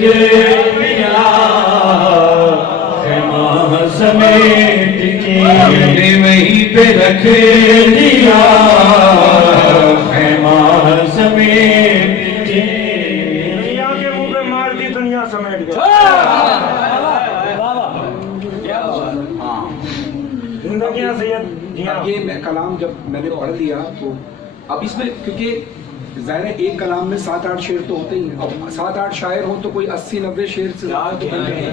रख दिया, खैमा समेट के वहीं पे रख दिया, खैमा समेट के। दुनिया के मुंह पे मार दी, दुनिया समेट गई। जिंदगियां सैयद जिया। ये कलाम जब मैंने पढ़ लिया तो अब इसमें, क्योंकि ज़ाहिर है एक कलाम में 7-8 शेर तो होते ही हैं। अब 7-8 शायर हो तो कोई 80-90 शेर से ज़्यादा तो बनते हैं,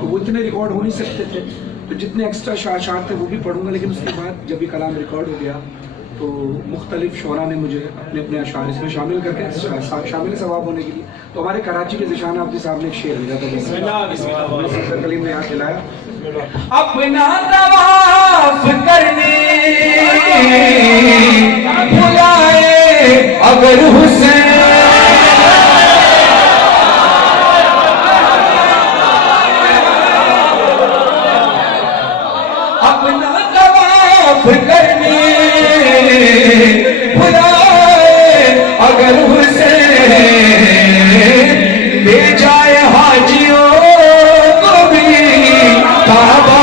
तो वो इतने रिकॉर्ड हो नहीं सकते थे। तो जितने एक्स्ट्रा शायर थे वो भी पढ़ूंगा। लेकिन उसके बाद जब ये कलाम रिकॉर्ड हो गया तो मुख्तलिफ शोरा ने मुझे अपने अपने अशार इसमें शामिल करके शामिल सवाब होने के लिए, तो हमारे कराची के ज़िशान आबदी साहब ने एक शेर लिया था, सफदर कलीम ने याद दिलाया। अपना तवाफ करने बुलाए अगर हुसैन, अपना तवाफ करने बुलाए अगर हुसैन, ले जाए हाजियों को भी काबा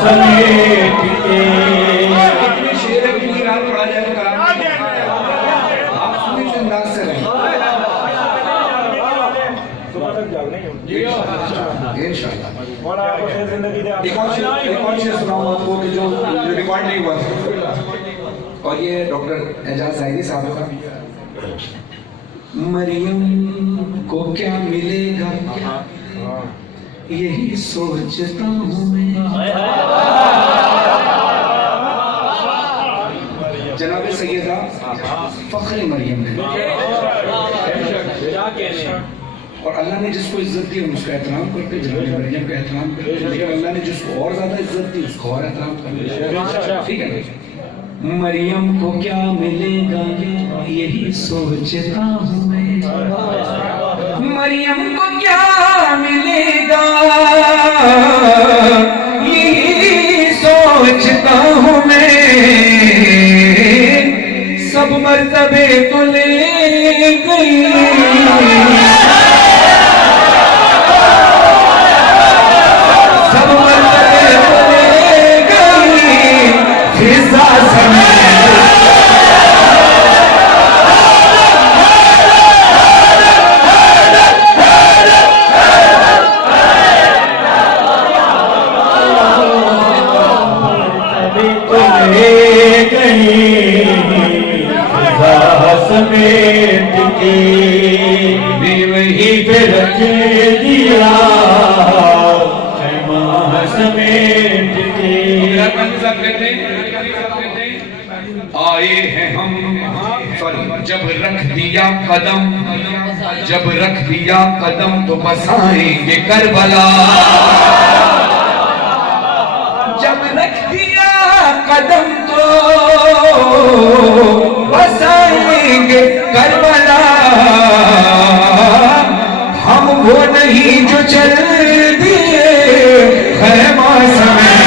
समेट के। शेर की रात पढ़ा जाए तो कलाम आप सुने इस अंदाज से रहें इंशाअल्लाह। एक और शेर सुनाऊं आपको कि जो रिकॉर्ड नहीं हुआ था, और ये डॉक्टर एजाज ज़ाहिरी साहब का। मरियम को क्या मिलेगा यही सोचता हूँ मैं। जनाब सैयदा फख्र मरियम है, और अल्लाह ने जिसको इज्जत दी हम उसका एहतराम करते, जनाब मरियम का एहतराम करते। लेकिन अल्लाह ने जिसको और ज्यादा इज्जत दी उसको और एहतराम करते। ठीक है, मरियम को क्या मिलेगा यही सोचता हूँ मैं। मरियम को क्या मिलेगा यही सोचता हूँ मैं। सब मर्तबे तो ले गई, सब मर्तबे तो ले गई फिजा समेत। समेट के वहीं पे रख दिया, खैमा समेट के। आए हैं हम, सॉरी, जब रख दिया कदम, जब रख दिया कदम तो बसाएंगे करबला। जब रख दिया कदम तो बसाएंगे करबला। हम वो नहीं जो चल दिए खैमा समेत।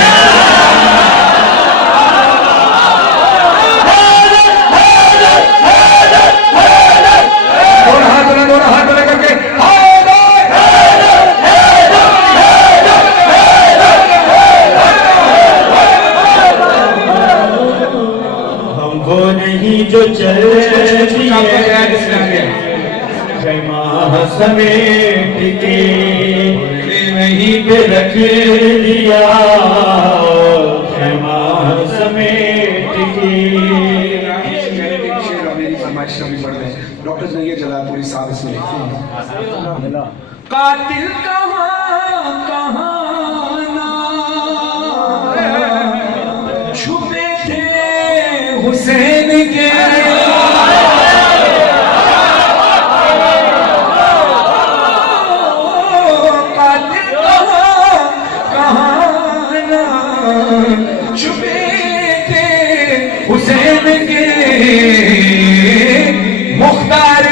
दोनों हाथ करके हमको नहीं जो चल खैमा समेट के वहीं पे रख दिया, खैमा समेट के। डॉक्टर नैयर जलालपुरी साहब इसमें कातिल कहाँ कहाँ ना छुपे थे हुसैन के। कातिल कहाँ ना छुपे थे हुसैन के। मुख्तार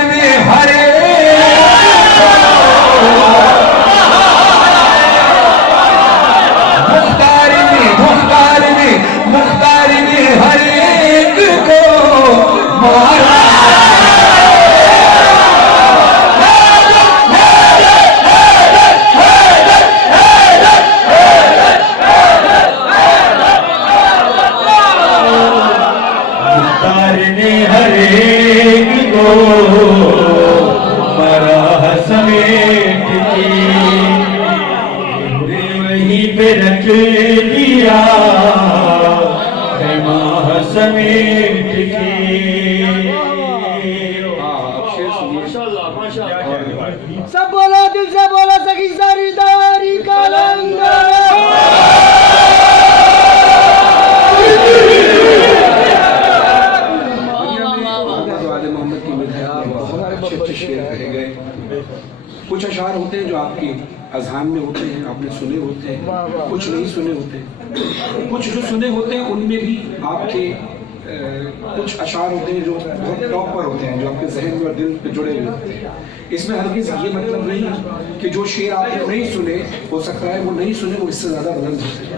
मरा समेट के वहीं पे रख दिया माह समेट के। सब बोलो दिल से बोलो सखी सरदारी कलंदर। मोहम्मद की मिठाई बहुत अच्छे शेर कहे गए। कुछ अशार होते हैं जो आपके अजहान में होते हैं, आपने सुने होते हैं, कुछ नहीं सुने होते। कुछ जो सुने होते हैं उनमें भी आपके कुछ अशार होते हैं जो बहुत टॉप पर होते हैं, जो आपके जहन में और दिल पे जुड़े हुए होते हैं। इसमें हरगिज़ ये मतलब नहीं कि जो शेर आपने नहीं सुने, हो सकता है वो नहीं सुने वो इससे ज़्यादा बुलंद होते हैं।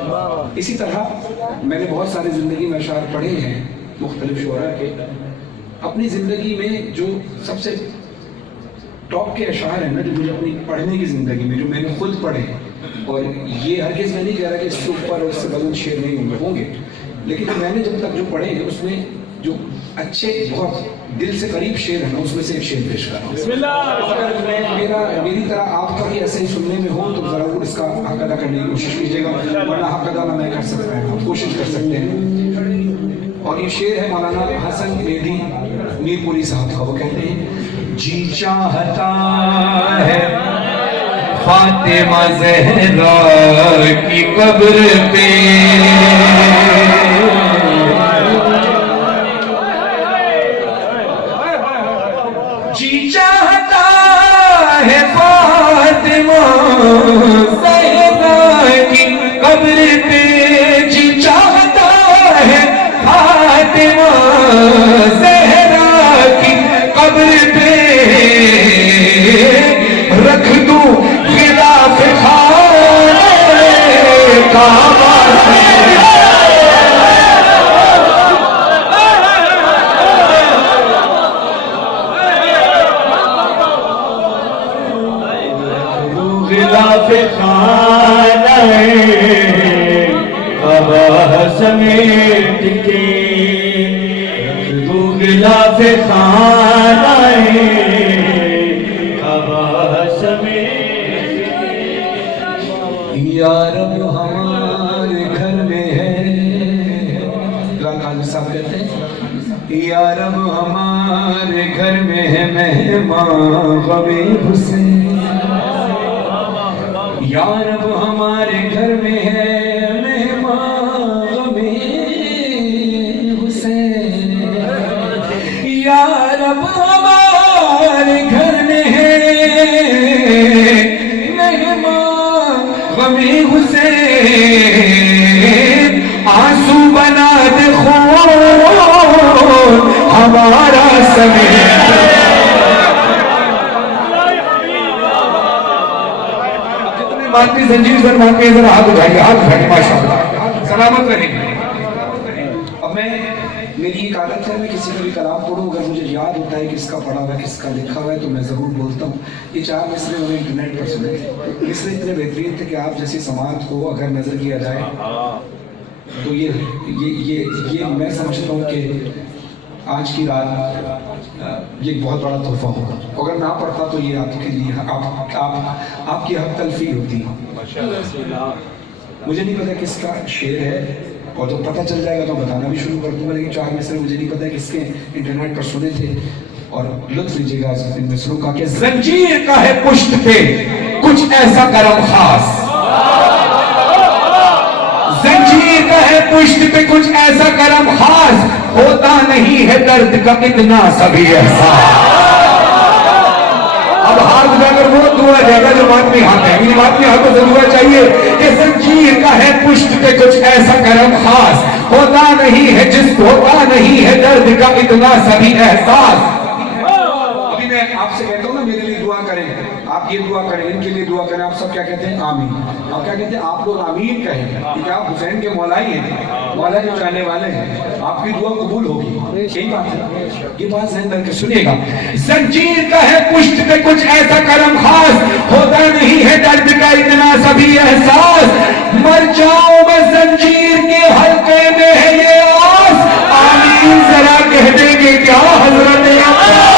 इसी तरह मैंने बहुत सारी ज़िंदगी में अशार पढ़े हैं मुख्तलिफ शुअरा के। अपनी ज़िंदगी में जो सबसे टॉप के अशार हैं ना, जो मुझे अपनी पढ़ने की ज़िंदगी में जो मैंने खुद पढ़े, और ये हरगिज़ मैं नहीं कह रहा कि इससे ऊपर और इससे बुलंद शेर नहीं होंगे, लेकिन मैंने जब तक जो पढ़े हैं उसमें जो अच्छे बहुत दिल से करीब शेर है ना, उसमें से एक शेर पेश कर रहा हूँ। अगर मेरी तरह आपका भी ऐसे ही सुनने में हो तो ज़रूर इसका हक अदा करने की कोशिश कीजिएगा, वरना हक अदा ना मैं कर सकता है, आप कोशिश कर सकते हैं। और ये शेर है मौलाना हसन मेहदी मीरपुरी साहब का। वो कहते हैं, जी चाहता है फातिमा ज़हरा की कब्र पे जी चाहता है फातिमा ज़हरा की कब्र पे, जी चाहता है फातिमा ज़हरा की कब्र पे रख दूं खिलाफ खाने काबा से। खिलाफ खाने काबा समेट के, खिलाफ खाने या रब हमारे घर में है, साहब कहते हैं, या रब हमारे घर में है मेहमान गमे हुसैन, या रब हमारे घर में है मेहमान गमे हुसैन, या रब हमारे घर में है गमे हुसैन, आंसू बना दे खून हमारा समेत। मानती जंजीर सर मानते हैं, जरा हाथ उठाइए, हाथ उठाइए, माशाअल्लाह, सलामत रहेंगे। अब मेरी एक आदत है, मैं किसी का भी कलाम पढ़ूँ, अगर मुझे याद होता है किसका पढ़ा हुआ है, किसका लिखा हुआ है, तो मैं ज़रूर बोलता हूँ। ये 4 मिसरे मैंने इंटरनेट पर सुने थे, इसलिए इतने बेहतरीन थे कि आप जैसी समाज को अगर नज़र किया जाए तो ये मैं समझता हूँ कि आज की रात ये एक बहुत बड़ा तोहफा होगा। अगर ना पढ़ता तो ये आपके लिए आपकी हक तलफी होती। मुझे नहीं पता किसका शेर है, और जब पता चल जाएगा तो बताना भी शुरू कर दूंगा, लेकिन 4 मिसरे मुझे नहीं पता है किसके इंटरनेट पर सुने थे, और लुत्फ लीजिएगा इन मिसरों का। कि जंजीर का है पुष्ट पे कुछ ऐसा करम खास, जंजीर का है पुष्ट पे कुछ ऐसा करम खास, होता नहीं है दर्द का इतना सभी एहसास। अब हाथ उठाकर वो दुआ जाएगा जो मातमी हाथ है, इन मातमी हाथों से दुआ चाहिए कि जंजीर का है पुष्ट पे कुछ ऐसा करम खास, होता नहीं है दर्द का इतना सभी एहसास। अभी मैं आपसे कहता हूँ ना, मेरे लिए दुआ करें, आप ये दुआ करें, इनके लिए दुआ करें। आप सब क्या कहते हैं? आमीन। आप क्या कहते हैं? आप लोग आमीन कहें, क्योंकि आप हुसैन के मौला ही हैं, मौला के चाहने वाले हैं, आपकी दुआ कबूल होगी। यही बात है, ये बात ज़हन रख के सुनिएगा। जंजीर का है पुष्ट पे कुछ ऐसा करम खास, होता नहीं है दर्द का इतना सभी एहसास, मर जाऊं मैं जंजीर के हल्के में है ये आस, आमीन जरा कह देंगे क्या हजरत अब्बास।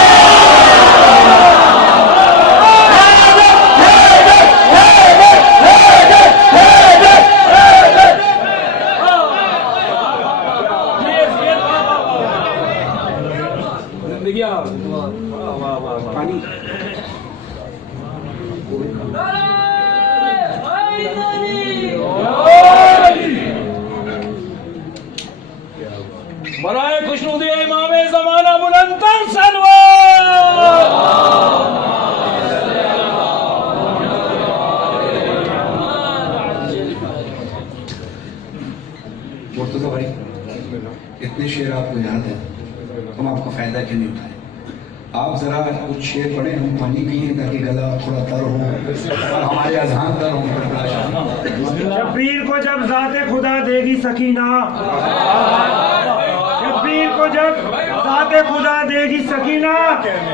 बढ़िया। वाह वाह वाह। पानी बराए खुशनुदी इमाम ज़माना बुलंदतर सलवात। मुर्तज़ा भाई, इतने शेर आपको याद है, हम आपका फायदा क्यों नहीं उठाए? आप जरा कुछ शेर पढ़े, हम पानी पिए ताकि गला थोड़ा तर हो और हमारे अज़हान तर हो। शब्बीर को जब ज़ाते खुदा देगी सकीना, शब्बीर को जब ज़ाते खुदा देगी सकीना,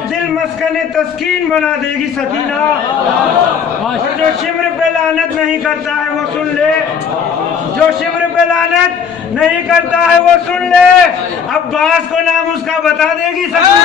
दिल मस्कने तस्कीन बना देगी सकीना। और जो शिम्र पे लानत नहीं करता है वो सुन ले, जो शिम्र पे लानत नहीं करता है वो सुन ले, अब्बास को नाम उसका बता देगी सकीना।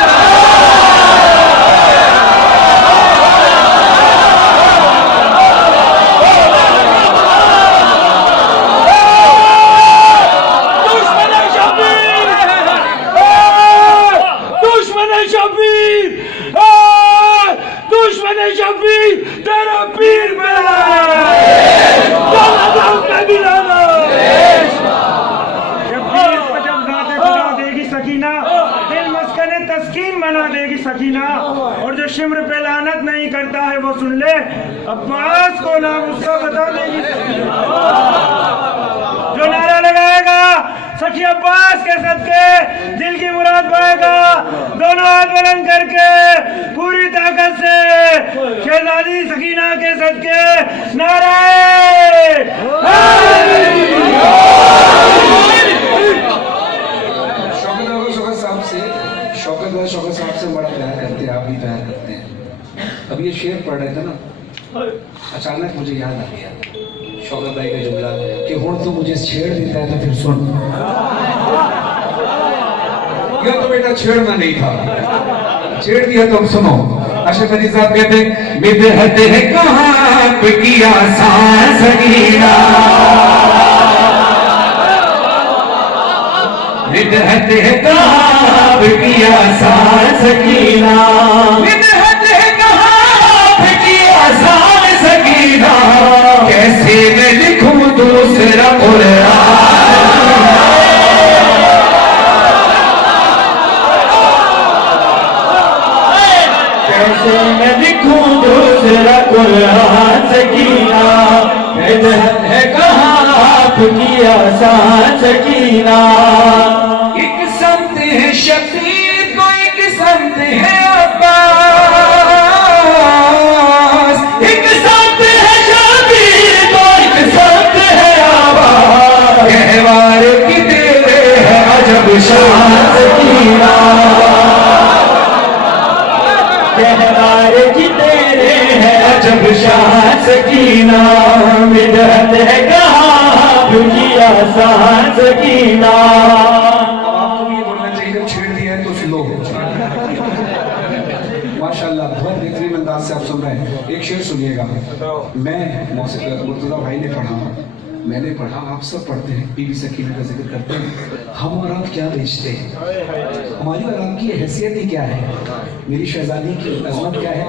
शब्बीर तेरा पीर मेरा शब्बीर को जब ज़ाते खुदा देगी सकीना, दिल मस्कने तस्कीन बना देगी सकीना। और जो शिम्र पे लानत नहीं करता है वो सुन ले, अब्बास को नाम उसका बता देगी सकीना। जो नारा लगाएगा सखी अब्बास के सदके दिल की मुराद पाएगा, दोनों हाथ बुलंद करके पूरी ताकत से शहजादी सकीना के सदके नारे शौकत साहब से बड़ा प्यार करते हैं, आप भी प्यार करते हैं। अब ये शेर पढ़ रहे थे ना, अचानक मुझे याद आ गया शौकत भाई का जुमला कि होड़ तो मुझे छेड़ देता है तो फिर सुन। यह तो बेटा छेड़ना नहीं था, छेड़ दिया तो अब सुनो। अशरफ अली साहब कहते बिदअत है कहाँ पे किया सांस गिरा, बिदअत है कहाँ पे किया सांस गिरा, बिदअत है कहाँ पे किया सांस गिरा, कैसे मैं लिखूं दूसरा कुरान, कैसे मैं लिखूं दूसरा कुरान सकीना, बिदअत है कहाँ आपकी आसान सकीना। एक संत है शबीर को, एक संत है अब्बास, एक संत है शबीर को, एक संत है अब्बास, कहवार की तेरे है अजब शान सकीना, कहवार की तेरे है अजब शान सकीना, बिदअत है कहाँ आपकी आसान सकीना। अब आपको भी ये बोलना चाहिए जब छेड़ दिया है तो स्लो। माशाल्लाह बहुत बेहतरीन अंदाज से आप सुन रहे हैं। एक शेर सुनिएगा, मैं मुर्तज़ा भाई ने पढ़ा, मैंने पढ़ा, आप सब पढ़ते हैं, बीबी सकीना का जिक्र करते हैं। हम और आप क्या बेचते हैं, हमारी और आपकी हैसियत ही क्या है, मेरी शहजादी की अजमत क्या है।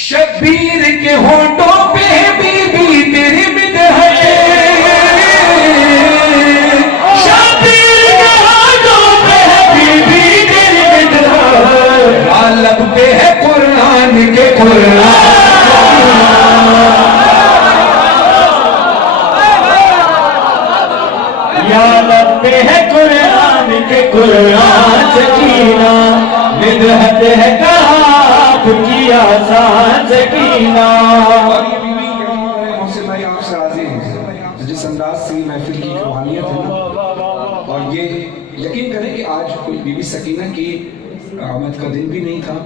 शब्बीर के होठों पे बीबी तेरी बिदअत, शब्बीर के होठों पे बीबी तेरी बिदअत, लब पे है कुरान के कुरान, या लब पे है कुरान के कुरान सकीना, बिदअत है कहाँ आपकी आसान सकीना। और ये बीवी मोहसिन भाई आपसे राजी हैं, जिस अंदाज से महफिल की रूहानियत है ना, और ये यकीन करें कि आज कोई बीबी सकीना की आमद का दिन भी नहीं था,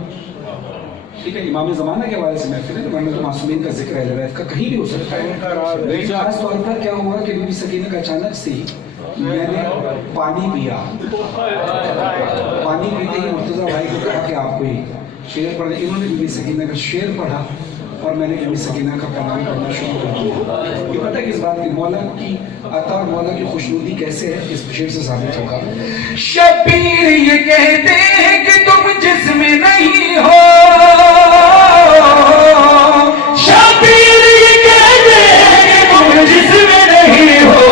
ठीक है, इमाम ज़माना के हवाले से महफिल है, वरना तो मासूमीन का जिक्र है, रवायत का कहीं भी हो सकता है। लेकिन खास तौर पर क्या हुआ कि बीबी सकीना का अचानक से ही मैंने पानी पिया, पानी पीते ही मुर्तज़ा भाई को कहा कि आप कोई शेर पढ़े, इन्होंने बीबी सकीना का शेर पढ़ा और मैंने बीबी सकीना का कलाम पढ़ना शुरू कर दिया। ये पता है किस बात की? मौला की अता और मौला की खुशनुदी कैसे है, इस शेर से साबित होगा। शबीर ये कहते हैं कि तुम जिसमें नहीं हो, शबीर ये कहते हैं कि तुम जिसमें नहीं हो,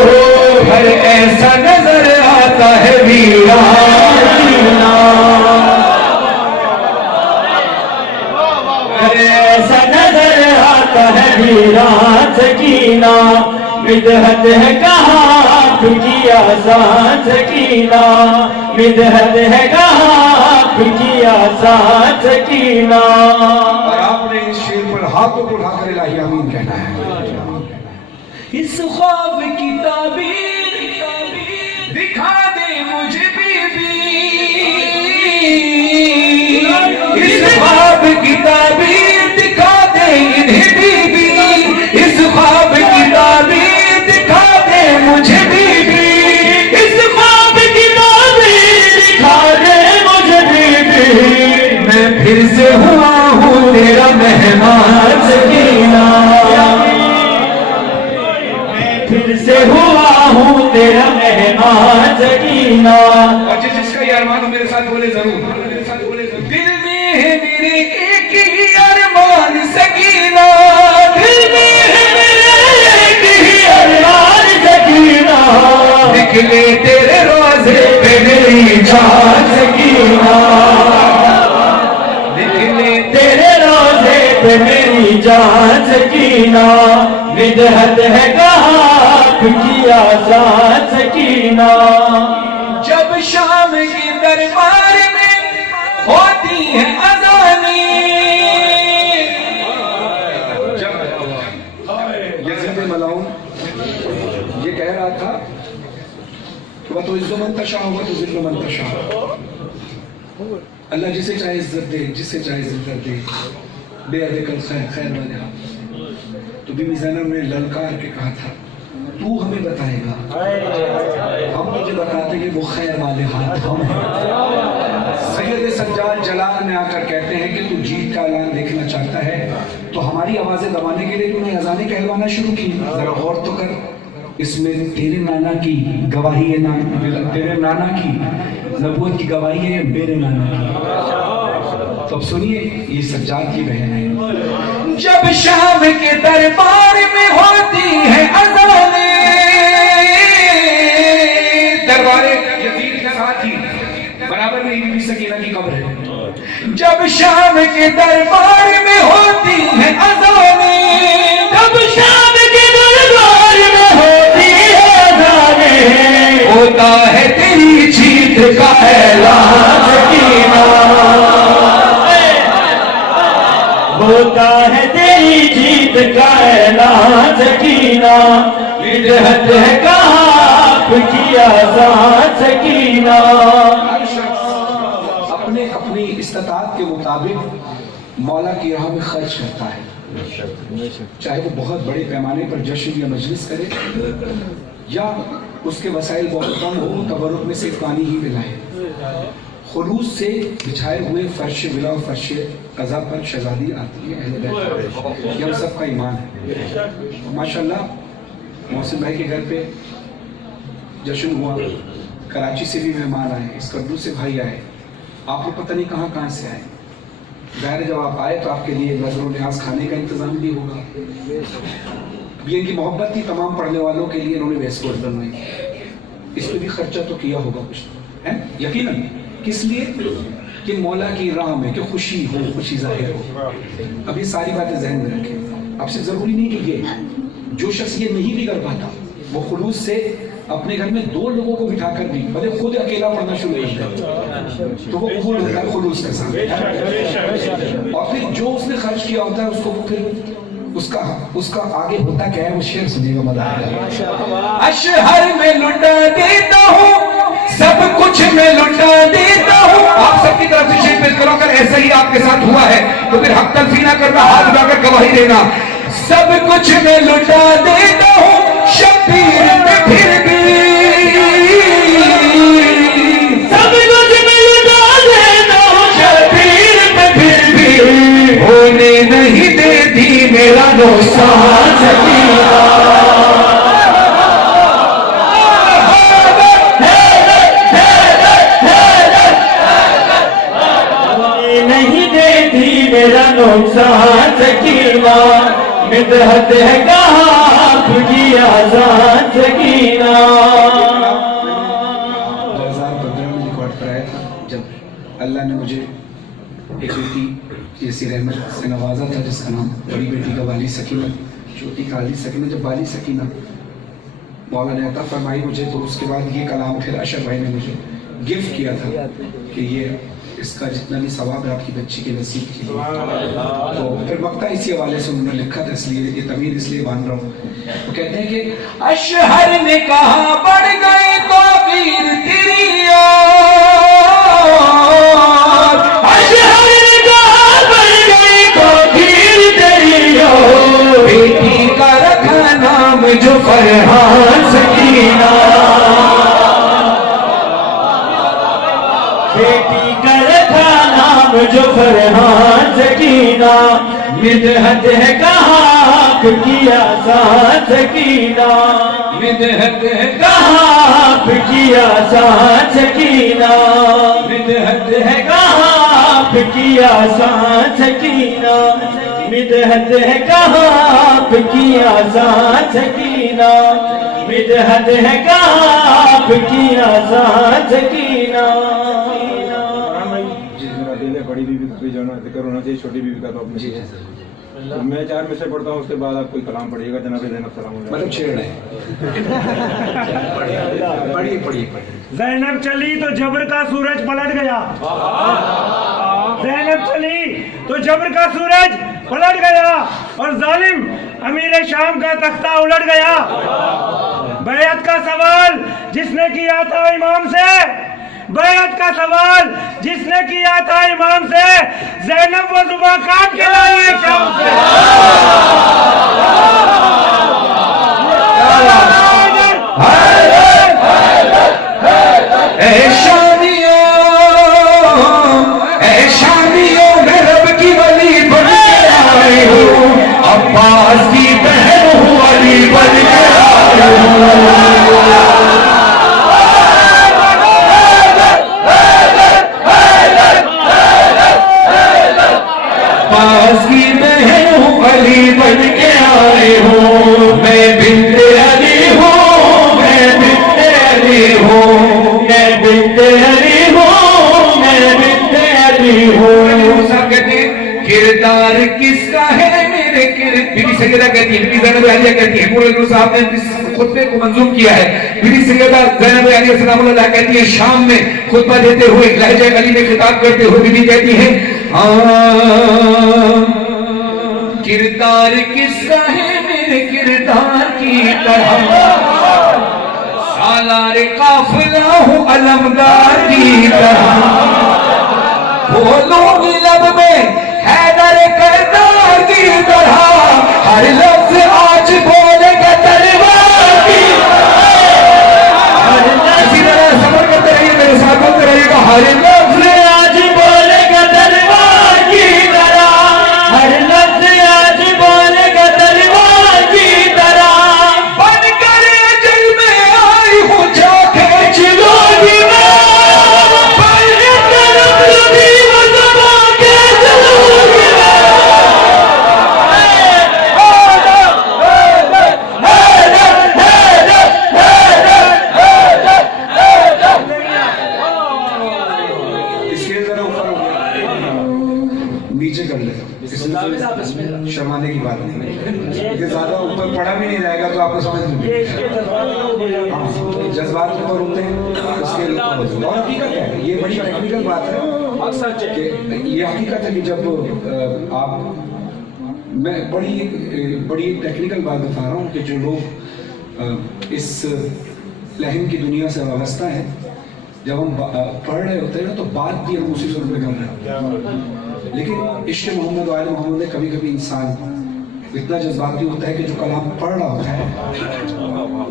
हर ऐसा नजर आता है वीराना, हर ऐसा नजर आता है वीरान सकीना, मिदहत है कहाँ आपकी आसान सकीना, मिदहत है कहाँ आपकी आसान सकीना। और आपने इस शेर पर हाथों को उठाकर इलाही आमीन कहना है। इस ख्वाब की ताबीर दिखा दे मुझे बीबी, इस ख्वाब की ताबीर दिखा दे इन्हें बीबी, इस ख्वाब की ताबीर दिखा दे मुझे बीबी, इस ख्वाब की ताबीर दिखा दे मुझे बीबी, मैं फिर से हुआ हूँ तेरा मेहमान सकीना, फिर से हुआ हूँ तेरा मेहमान सकीना। और जिसका ये अरमान हो मेरे साथ बोले जरूर। दिल में है मेरे एक ही अरमान सकीना, दिल में है मेरे एक ही अरमान सकीना, निकले तेरे रोज़े पे मेरी जान सकीना, निकले तेरे रोज़े पे मेरी जान सकीना, मिदहत है कहाँ आपकी आसान सकीना। जब शाम के दरबार में होती है अज़ानी, यजीद मलाउन ये कह रहा था कि वह तो इज्जो मंतशा होगा तो जिल्लो मंतशा, अल्लाह जिसे चाहे इज्जत दे, जिसे चाहे जिल्लत दे, बेअदकल खैर खैर वाले हाथ। तो बीबी ज़ैनब ने ललकार के कहा था तू हमें बताएगा, हम तुझे बताते कि वो खैर वाले हाथ हम हैं। सैयद सज्जाद जलाल में आकर कहते हैं कि तू जीत का ऐलान देखना चाहता है तो हमारी आवाजें दबाने के लिए तूने अज़ानें कहलवाना शुरू की। जरा गौर तो कर, इसमें तेरे नाना की गवाही है, तेरे नाना की नबूवत की गवाही है या मेरे नाना की? तो अब सुनिए, ये सज्जाद की बहन है। जब शाम के दरबार में होती है अज़ानें, दरबारे यजीद के साथ ही बराबर में बीबी सकीना की कब्र है। जब शाम के दरबार में होती है अज़ानें, जब शाम के दरबार में होती है अज़ानें, होता है तेरी जीत का ऐलान सकीना, होता है तेरी जीत का ऐलान सकीना, मिदहत है कहाँ आपकी आसान सकीना। हर शख्स अपने अपनी इस्तात के मुताबिक मौला की राह में खर्च करता है, चाहे वो बहुत बड़े पैमाने पर जश्न या मजलिस करे या उसके वसाइल बहुत कम हो, तबरुक में से पानी ही मिलाए। खुलूस से बिछाए हुए फर्श विला और फर्श कज़ा पर शहजादी आती है अहले बैत, ये हम सबका ईमान है। माशाल्लाह मोहसिन भाई के घर पे जश्न हुआ, कराची से भी मेहमान आए, इस कद्दू से भाई आए, आप लोग पता नहीं कहाँ से आए। ज़ाहिर जब आप आए तो आपके लिए नजर न्याज खाने का इंतजाम भी होगा। ये इनकी मोहब्बत थी, तमाम पढ़ने वालों के लिए इन्होंने वेस्टकोट बनवाई, इस पर भी खर्चा तो किया होगा कुछ है यकीनन। किस लिए? कि मौला की राह में कि खुशी हो, खुशी जाहिर हो। अब ये सारी बातें जहन में रखें। अब से जरूरी नहीं कि ये जो शख्स ये नहीं भी कर पाता वो खुलूस से अपने घर में 2 लोगों को बिठाकर भी भले खुद अकेला पढ़ना शुरू कर दे तो वो कबूल होता है खुलूस के साथ। और फिर जो उसने खर्च किया होता है उसको वो फिर उसका आगे होता क्या है वो शेर सुनिएगा, मजा आएगा। अशहर में लुटा देता हूँ, सब कुछ में लुटा देता हूँ। आप सबकी तरफ से शेर पेश करो, अगर ऐसा ही आपके साथ हुआ है तो फिर हक तलफी ना करना, हाथ उठाकर गवाही देना। सब कुछ में लुटा देता हूँ, शबीर में फिर भी सब कुछ में लुटा देता हूँ, शबीर में फिर भी होने नहीं देती नुकसान सकीना, मिदहत है कहाँ आपकी आजान सकीना। 2015 में रिकॉर्ड कराया था, जब अल्लाह ने मुझे एक बेटी जैसी रहमत से नवाजा था, जिसका नाम बड़ी बेटी का वाली सकीना, छोटी का वाली सकीना। जब वाली सकीना मौला ने अता फरमाई मुझे, तो उसके बाद ये कलाम फिर अशर भाई ने मुझे गिफ्ट किया था कि ये इसका जितना भी सवाब है आपकी बच्ची के नसीब के लिए। तो फिर वक्ता इसी हवाले से उन्होंने लिखा था, इसलिए ये तमीर इसलिए बांध रहा हूँ। वो कहते हैं कि अशहर ने कहा बढ़ गई तो वीर तेरी ओर, अशहर ने कहा बढ़ गई तो वीर तेरी ओर, बेटी का रखा नाम जो फरहान सकीना, बेटी का रखा नाम जो फरहान सकीना, मिदहत है कहाँ आपकी आजान सकीना, मिदहत है कहाँ आपकी आजान सकीना, मिदहत है कहाँ आपकी आजान सकीना, मिदहत है कहाँ आपकी आजान सकीना, मिदहत है कहाँ आपकी आजान सकीना। बड़ी बीवी का जो ना जिक्र होना चाहिए, छोटी बीवी का तो अपने तो मैं 4 में से पढ़ता हूँ, उसके बाद आप कोई कलाम पढ़िएगा जनाब ज़ैनब सलाम मतलब छेड़ है। पढ़िए पढ़िए पढ़िए। ज़ैनब चली तो जबर का सूरज पलट गया, ज़ैनब चली तो जबर का सूरज पलट गया और जालिम अमीर शाम का तख्ता उलट गया। बैअत का सवाल जिसने किया था इमाम से, बैअत का सवाल जिसने किया था इमाम से, ज़ैनब वो जुबान काट के लाई है शाम से। शादियों में रब की वली बन के आए हो, अब्बास की बहन हूँ अली बन के आए हो। अब्बास की बहन हूँ अली बन के आए हो, मैं बिन्ते अली हूँ, मैं बिन्ते अली हूँ, मैं बिन्ते अली हूँ, मैं बिन्ते अली हूँ। किरदार किसका है मेरे बीबी सैयदा कहती है, बीबी ज़ैनब आलिया कहती है, पूरे साहब ने इस खुतबे को मंजूर किया है। बीबी सैयदा ज़ैनब आलिया सलामुल्लाह कहती है, शाम में खुतबा देते हुए लहजे अली में खिताब करते हुए बीबी कहती है, किरदार किसका है मेरे किरदार की तरह, सालार काफिला हूँ अलमदार की तरह, बोलूंगी लब में हैदर करदार की तरह, हर लफ्ज आज बोलेगा तलवार की तरह। इसी तरह सफर करते रहिए, मेरे साथ बोलते रहिएगा, हर लफ्ज आज बोलेगा तलवार की तरह, हर लफ्ज आज बोलेगा तलवार की तरह, बनकर जल में आई हूँ जाके चिलोगी मैं, नीचे कर ले, शर्माने की बात नहीं, ये ज्यादा ऊपर पढ़ा भी नहीं जाएगा तो आपको समझ नहीं, जज्बात ऊपर होते हैं इसके और हकीकत है, ये बड़ी टेक्निकल बात है कि ये हकीकत है कि जब आप मैं बड़ी टेक्निकल बात बता रहा हूँ कि जो लोग इस लहन की दुनिया से वाबस्ता है, जब हम पढ़ रहे होते हैं ना तो बात भी हम उसी सुर में कर रहे होते हैं, लेकिन इश्क़ मोहम्मद वाले मोहम्मद में कभी कभी इंसान इतना जज्बाती होता है कि जो कलाम पढ़ रहा होता है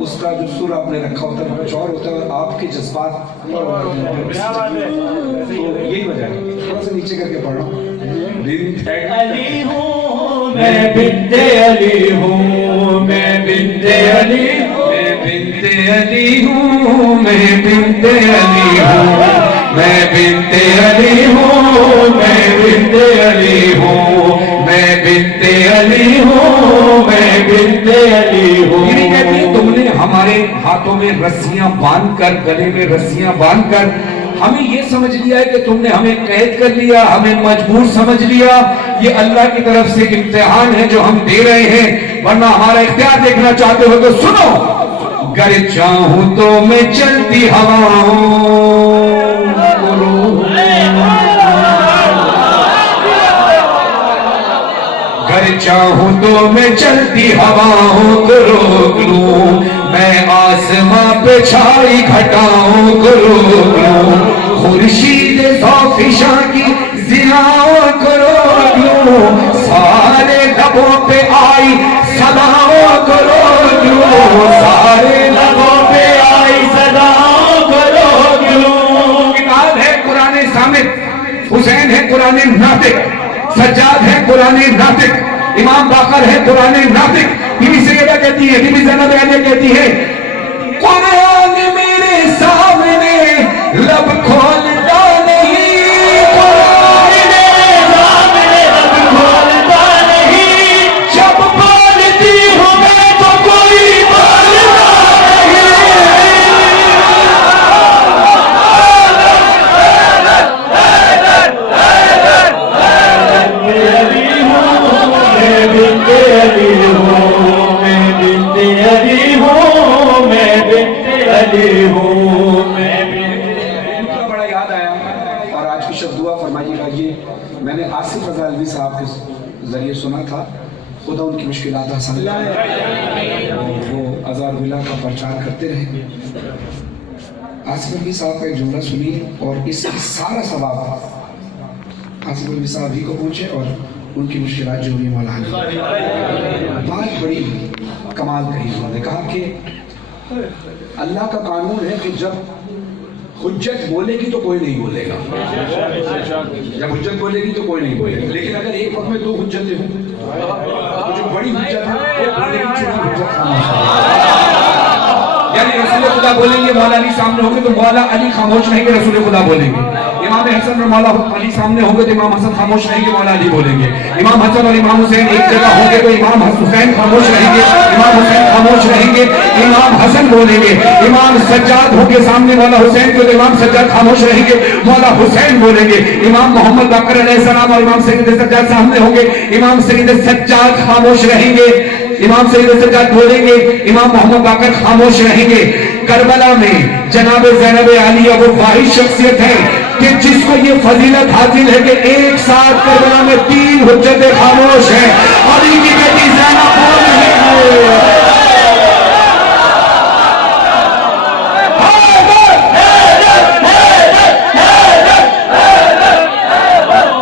उसका जो सुर आपने रखा होता है कुछ और होता है और आपके जज्बात तो यही वजह है। थोड़ा सा नीचे करके पढ़ रहा हूँ, अली हूँ मैं बिन्ते अली हूँ, मैं बिन्ते अली हूँ, मैं बिन्ते अली हूँ, मैं बिन्ते अली हूँ, मैं बिन्ते अली हूँ, मैं बिन्ते अली हूँ, हाथों में रस्सियां बांधकर, गले में रस्सियां बांधकर हमें ये समझ लिया है कि तुमने हमें कैद कर लिया, हमें मजबूर समझ लिया। ये अल्लाह की तरफ से इम्तिहान है जो हम दे रहे हैं, वरना हमारा इख्तियार देखना चाहते हो तो सुनो। गर चाहूं तो मैं चलती हवाओं, गर चाहूं तो मैं चलती हवाओं को रोक लूं, मैं आसमां पे छाई घटाओं को रोक लूं, खुर्शीद ज़ौफ़िशां की ज़ियाओं को रोक लूं, सारे लबों पे आई सदाओं को रोक लूं, सारे लबों पे आई सदाओं को रोक लूं। किताब है कुरान सामित, हुसैन है कुरान नातिक, सज्जाद है कुरान नातिक, इमाम बाकर है कुरान नातिक। बीबी सैयदा कहती है, बीबी ज़ैनब कहती है, कुरान मेरे सामने लब खोलता नहीं, कुरान मेरे सामने लब खोलता नहीं, जब बोलती हूँ मैं तो कोई बोलता बड़ा याद आया और आज की शब दुआ फरमाइएगा। ये मैंने आसिफ रज़ा अलवी साहब के जरिए सुना था, खुदा उनकी मुश्किलात आसान वो अज़ार बिला का प्रचार करते रहे। आसिफ अलवी साहब का एक जुमला सुनिए और इसका सारा सवाब आसिफ अलवी साहब ही को पहुंचे और उनकी मुश्किलात जो भी मौला बात बड़ी कमाल कही। उन्होंने कहा कि अल्लाह का कानून है कि जब हुज्जत बोलेगी तो कोई नहीं बोलेगा, जब हुज्जत बोलेगी तो कोई नहीं बोलेगा, लेकिन अगर एक वक्त में दो हुज्जतें हों तो जो बड़ी हुज्जत है वो बोलेगी, छोटी हुज्जत खामोश। यानी रसूल खुदा बोलेंगे, मौला अली सामने होंगे तो मौला अली खामोश रहेंगे, रसूल खुदा बोलेंगे। इमाम हसन और मौला अली सामने होंगे तो इमाम हसन खामोश रहेंगे, मौला अली बोलेंगे। इमाम हसन और इमाम हुसैन एक जगह होंगे तो इमाम हुसैन खामोश रहेंगे, इमाम हुसैन खामोश रहेंगे, इमाम हसन बोलेंगे। इमाम सज्जाद होंगे सामने मौला हुसैन के तो इमाम सज्जाद खामोश रहेंगे, मौला हुसैन बोलेंगे। इमाम मोहम्मद बाकर अलैहिस्सलाम और इमाम सैयद सज्जाद सामने होंगे, इमाम सैयद सज्जाद खामोश रहेंगे, इमाम सैयद सज्जाद बोलेंगे, इमाम मोहम्मद बाकर खामोश रहेंगे। करबला में जनाब ज़ैनब आलिया वो वाहिद शख्सियत है कि जिसको ये फजीलत हासिल है कि एक साथ करबला में 3 हुज्जतें खामोश हैं। अली की बेटी ज़ैनब बोल रही है,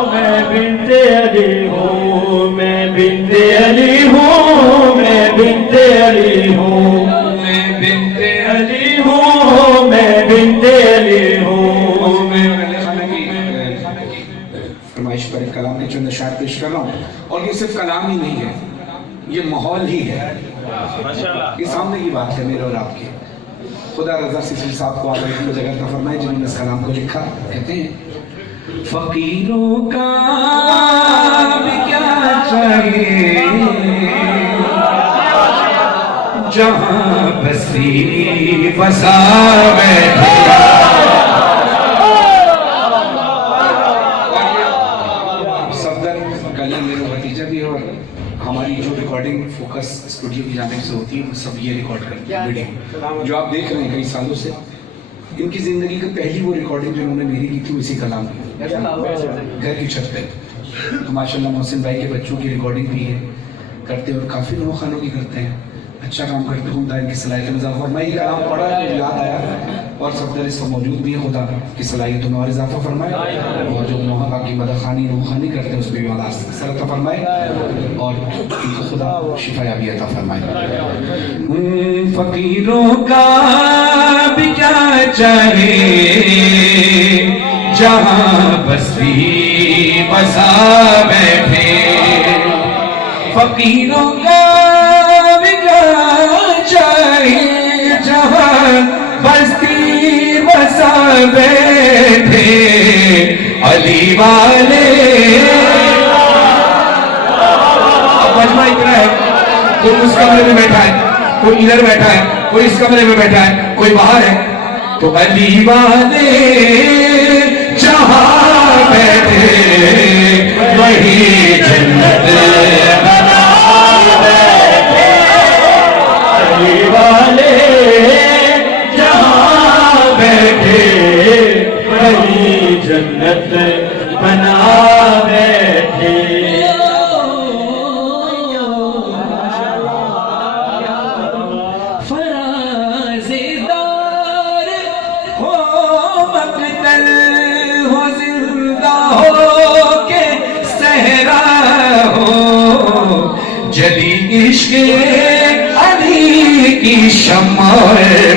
मैं बिन्ते अली हूँ, मैं बिन्ते अली हूँ, मैं बिन्ते अली हूँ, मैं बिन्ते अली हूँ, मैं बिन्ते अली हूँ। फरमाइश पर एक कलाम के चंद अशार पेश कर रहा हूँ और ये सिर्फ कलाम ही नहीं है, ये माहौल ही है। ये सामने की बात है मेरे और आपकी। खुदा रजा सिफी साहब को आप जगह फरमाए जिन्होंने इस कलाम को लिखा। कहते हैं, फकीरों का भी क्या चाहिए जहां बसी बसा बैठे। सफदर कलम मेरा भतीजा भी और हमारी जो रिकॉर्डिंग फोकस स्टूडियो की जाने से होती है वो सब ये रिकॉर्ड करते हैं। वीडियो जो आप देख रहे हैं कई सालों से, इनकी जिंदगी की पहली वो रिकॉर्डिंग जो उन्होंने मेरी की थी उसी कलाम की, घर की छत पे। तो माशाल्लाह मोहसिन भाई के बच्चों की रिकॉर्डिंग भी है करते हैं और काफ़ी लोग खानों की करते हैं, अच्छा काम करते हैं। खुदा इनकी सलाहियत में इजाफा। मैं ये कलाम पढ़ा याद आया और सफदर इस पर मौजूद भी है। खुदा की सलाहियतों में और इजाफा फरमाए और जो नोहा की मदखानी नोखानी करते हैं उस पर भी वाला सरता फरमाए और इनको खुदा शिफायाबी अता फरमाए। फकीरों का भी क्या चाहिए जहां बस्ती बसा बैठे। फकीरों का भी क्या चाहिए जहां बस्ती बसा बैठे। अली वाले अब मजमा इतना है तो उस कमरे में बैठा है, कोई इधर बैठा है, कोई इस कमरे में बैठा है, कोई बाहर है, तो अली वाले जहां बैठे वही जन्नत बना बैठे, अली वाले जहां बैठे वही जन्नत बना बैठे। फराज़ेदार हो मक़तल हो जिंदा हो के सहरा हो, जली इश्क़ अली की शम्मा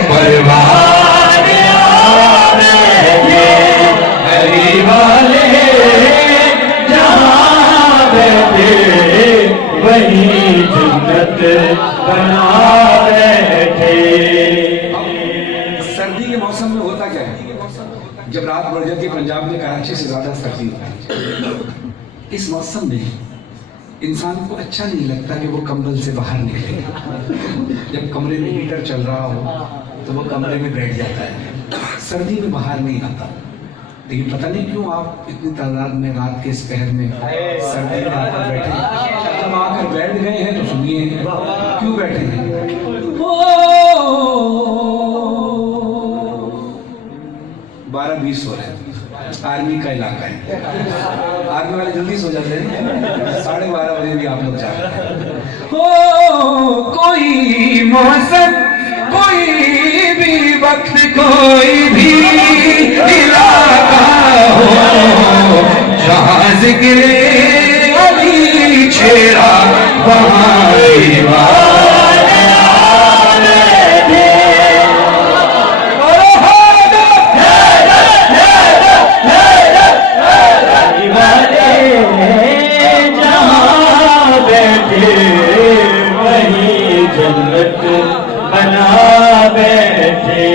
परवान अली वाले जहां बैठे वही जन्नत बना बैठे। सर्दी के मौसम में होता क्या है, जब रात बढ़ जाती है पंजाब में कराची से ज्यादा सर्दी होती है। इस मौसम में इंसान को अच्छा नहीं लगता कि वो कंबल से बाहर निकले। जब कमरे में हीटर चल रहा हो तो वो कमरे में बैठ जाता है, सर्दी में बाहर नहीं आता। लेकिन पता नहीं क्यों आप इतनी तादाद में रात के इस पहर में सर्दी में आकर बैठे। जब आकर बैठ गए हैं तो सुनिए क्यों बैठे हैं। 12-20 हो रहे हैं, आर्मी का इलाका है, आर्मी वाले जल्दी सो जाते हैं, 12:30 बजे भी आप लोग जाते हैं। हो कोई मौसम कोई भी वक्त कोई भी इलाका हो, जहाँ ज़िक्र अली छेड़ा वहाँ दीवाने बैठे। अली वाले जहां बैठे वही जन्नत बना बैठे,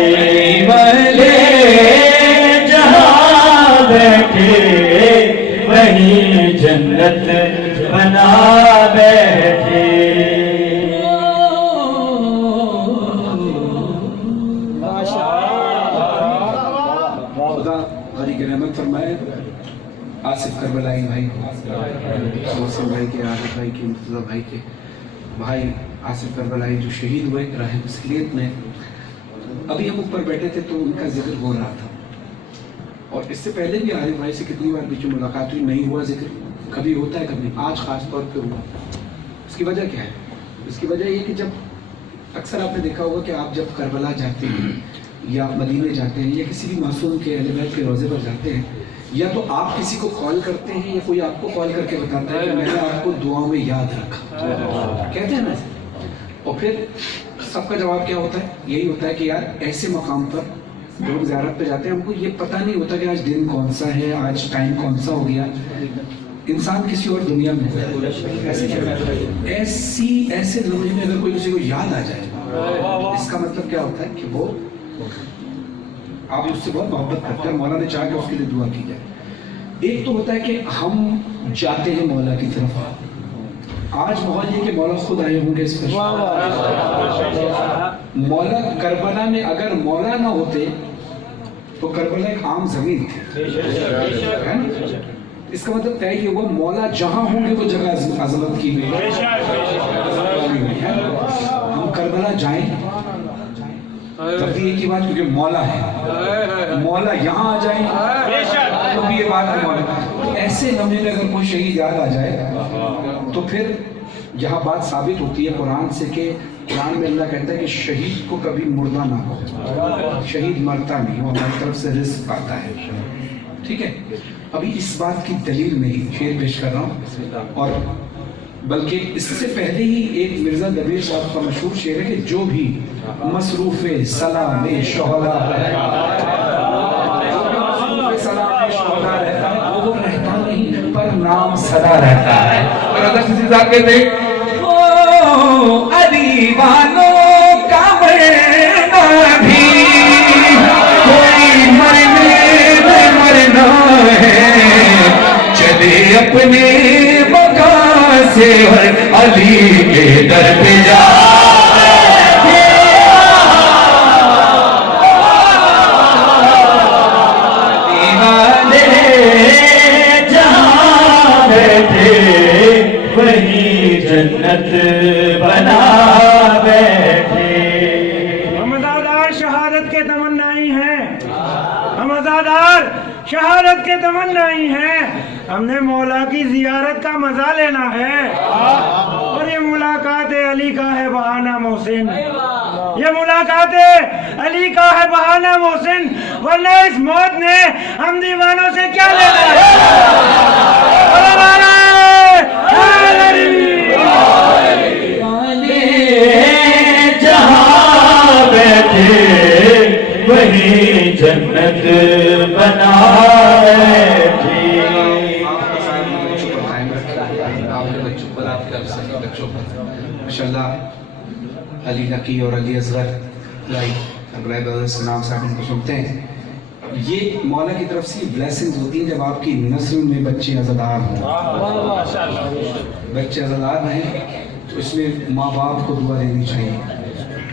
वाले जहां बैठे वही जन्नत बना बैठे। खुदा हरी की रहमत फरमाए आसिफ करबलाई भाई को, मोहसिन भाई के, आरिफ भाई के, मुर्तज़ा भाई के भाई आसिफ करबलाई जो शहीद हुए राह मसलियत में। अभी हम ऊपर बैठे थे तो उनका जिक्र हो रहा था, और इससे पहले भी आरिफ भाई से कितनी बार बीच में मुलाकात हुई, नहीं हुआ जिक्र, कभी होता है कभी, आज खास तौर पे हुआ। इसकी वजह क्या है? इसकी वजह ये कि जब अक्सर आपने देखा होगा कि आप जब करबला जाते हैं या आप मदीने जाते हैं या किसी भी मासूम के अहले बैत के रोज़े पर जाते हैं, या तो आप किसी को कॉल करते हैं या कोई आपको कॉल करके बताता है कि मैंने आपको दुआ में याद रखा, कहते हैं ना। और फिर सबका जवाब क्या होता है? यही होता है कि यार ऐसे मकाम पर लोग ज़ियारत पे जाते हैं, हमको ये पता नहीं होता कि आज दिन कौन सा है, आज टाइम कौन सा हो गया, इंसान किसी और दुनिया में है। ऐसे लम्हे में अगर कोई किसी को याद आ जाए, इसका मतलब क्या होता है कि वो आप उससे बहुत मोहब्बत करते हैं, मौला ने चाहा कि उसके लिए दुआ की जाए। एक तो होता है कि हम जाते हैं मौला की तरफ, आज माहौल ये कि मौला खुद आए होंगे इस पर। मौला करबला में अगर मौला ना होते तो करबला एक आम जमीन थी, है ना? इसका मतलब तय ये हुआ मौला जहां होंगे वो जगह अजमत की हुई है। हम करबला जाएं तब भी एक ही बात, क्योंकि मौला है, मौला यहाँ आ जाए तो भी ये बात है मौला। तो ऐसे लम्हे में अगर कोई शहीद याद आ जाए तो फिर यहाँ बात साबित होती है कुरान से कि कुरान में अल्लाह कहता है कि शहीद को कभी मुर्दा ना हो, शहीद मरता नहीं, वो हमारी तरफ से रिस्क पाता है। ठीक है, अभी इस बात की दलील में ही शेर पेश कर रहा हूँ, और बल्कि इससे पहले ही एक मिर्जा दबीर साहब का मशहूर शेर है कि जो भी मसरूफ़े सलामे शोहदा रहता है वो रहता नहीं पर नाम सदा रहता है। और अगर किसी साहब कहते हैं ओ दीवानों का मरना भी कोई मरना है, चले अपने मकान से हर अली के दर पे जा जन्नत बना बैठे। हम अज़ादार शहादत के तमन्नाई हैं, हम अज़ादार शहादत के तमन्नाई हैं। हमने मौला की जियारत का मजा लेना है और ये मुलाकात अली का है बहाना मोहसिन, ये मुलाकात अली का है बहाना मोहसिन, वरना इस मौत ने हम दीवानों से क्या लेना है। जहाँ बैठे वही जन्नत बना बैठे। आपके बच्चों पर, आपके अफसर बच्चों पर माशाल्लाह अली नकी और अली असगर सलाम साहब इनको सुनते हैं। ये मौला की तरफ से ब्लेसिंग्स होती हैं जब आपकी नस्ल में बच्चे अज़ादार हों, बच्चे अज़ादार रहें तो इसमें माँ बाप को दुआ देनी चाहिए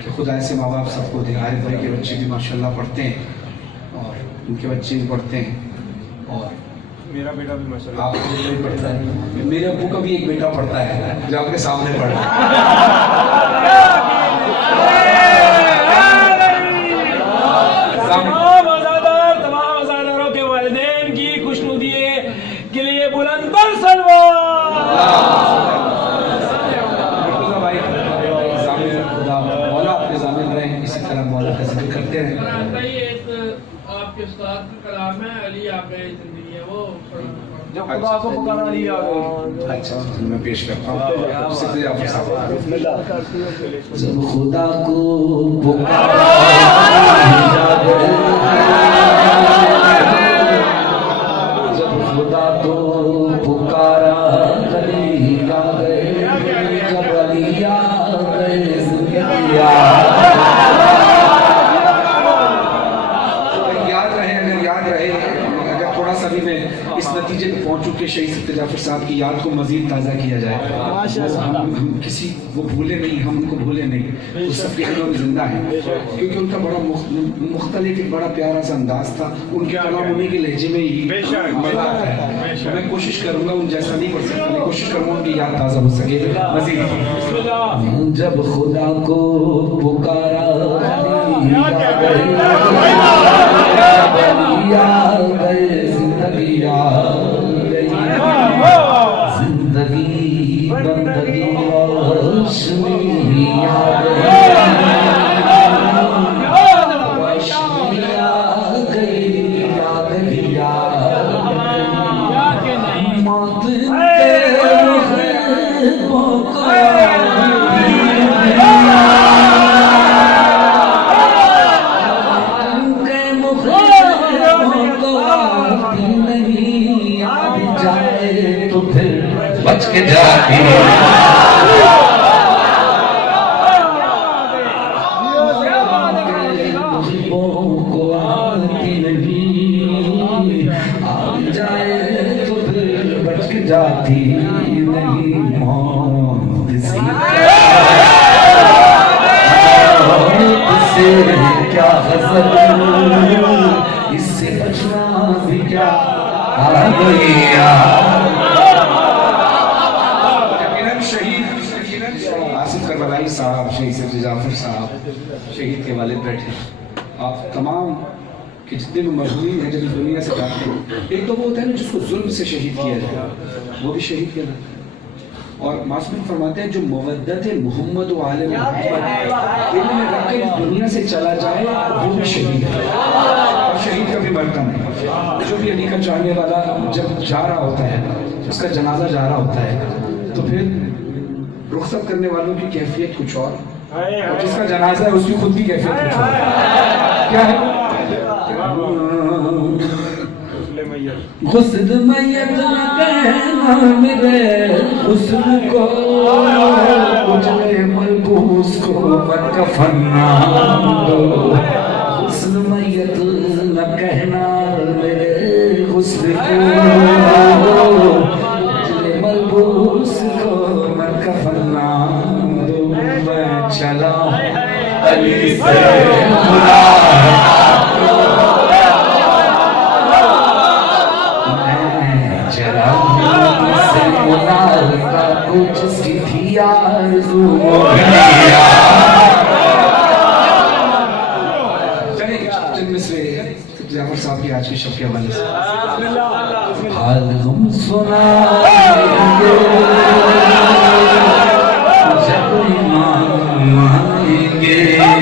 कि खुदा ऐसे माँ बाप सबको दे। आरिफ भाई के बच्चे भी माशाल्लाह पढ़ते हैं और उनके बच्चे भी पढ़ते हैं और मेरा बेटा भी माशाल्लाह आपका बेटा भी पढ़ता है। मेरे अब्बू का भी एक बेटा पढ़ता है जो आपके सामने पढ़ रहा है। तमाम अज़ादारों के वालिदैन की खुशनुदी के लिए बुलंद सलवात। भाई खुदा मौला आपके ज़ामिन रहे, इसी तरह मौला का जिक्र करते रहें। आपके उस्ताद का कलाम है, अली आप गए जिंदगी है वो जब खुदा को पुकारा अली आ गए। अच्छा मैं पेश करता हूँ सिद्दीक़ जाफ़र साहब। जब खुदा को पुकारा जब खुदा को पुकारा अली आ गए, जब अली आ गए ज़िंदगी याद रहे अगर थोड़ा सा भी मैं इस नतीजे पे पहुंचूं कि शहीद सिद्दीक़ जाफ़र साहब की याद को मजीद ताज़ा किया जाए। हम किसी वो भूले नहीं, हम उनको भूले नहीं, वो सबके दिलों में जिंदा है क्योंकि उनका बड़ा मुख्तलिफ एक बड़ा प्यारा सा अंदाज था। उनके कलाम उन्हीं के लहजे में ही मज़ा आता है। मैं कोशिश करूंगा उन जैसा नहीं पढ़ सकता, मैं कोशिश करूंगा उनकी याद ताज़ा हो सके मजीद। जब खुदा को पुकारा जिंदगी जिंदगी बंदगी रोशनी आ बच के जाती को आती नहीं, आ जाए तो फिर बच के जाती नहीं। मौत से क्या हसर, इससे बचना भी क्या आ गया। करबलाई साहब, शहीद सिद्दीक़ जाफ़र साहब, शहीद के वालिद बैठे, आप तमाम कि जितने भी मजलूम हैं जब इस दुनिया से जाते हैं, एक तो वो होता है ना जिसको जुल्म से शहीद किया जाए, वो भी शहीद किया जाता है। और मासूम फरमाते हैं जो मवद्दत मोहम्मद व आले मोहम्मद इन्हें रखकर इस दुनिया से चला जाए वो भी शहीद है। और शहीद कभी मरता नहीं। जो भी अली का चाहने वाला जब जा रहा होता है, उसका जनाजा जा रहा होता है, तो फिर रुखसत करने वालों की कैफियत कुछ और जिसका जनाजा है उसकी खुद की कैफियत कुछ और। क्या है? गुस्ल मैयत कहना मेरे हुस्न को, उजले मलबूस को मत कफना दो। गुस्ल मैयत न कहना मेरे हुस्न को, उजले मलबूस को मत कफना दो। मैं चला अली से कुछ थी की आरज़ू चलिए चंद मिसरे जाफर साहब की आज के शब के हवाले से। हाल हम सुनाएंगे जब इमाम आएंगे, हाल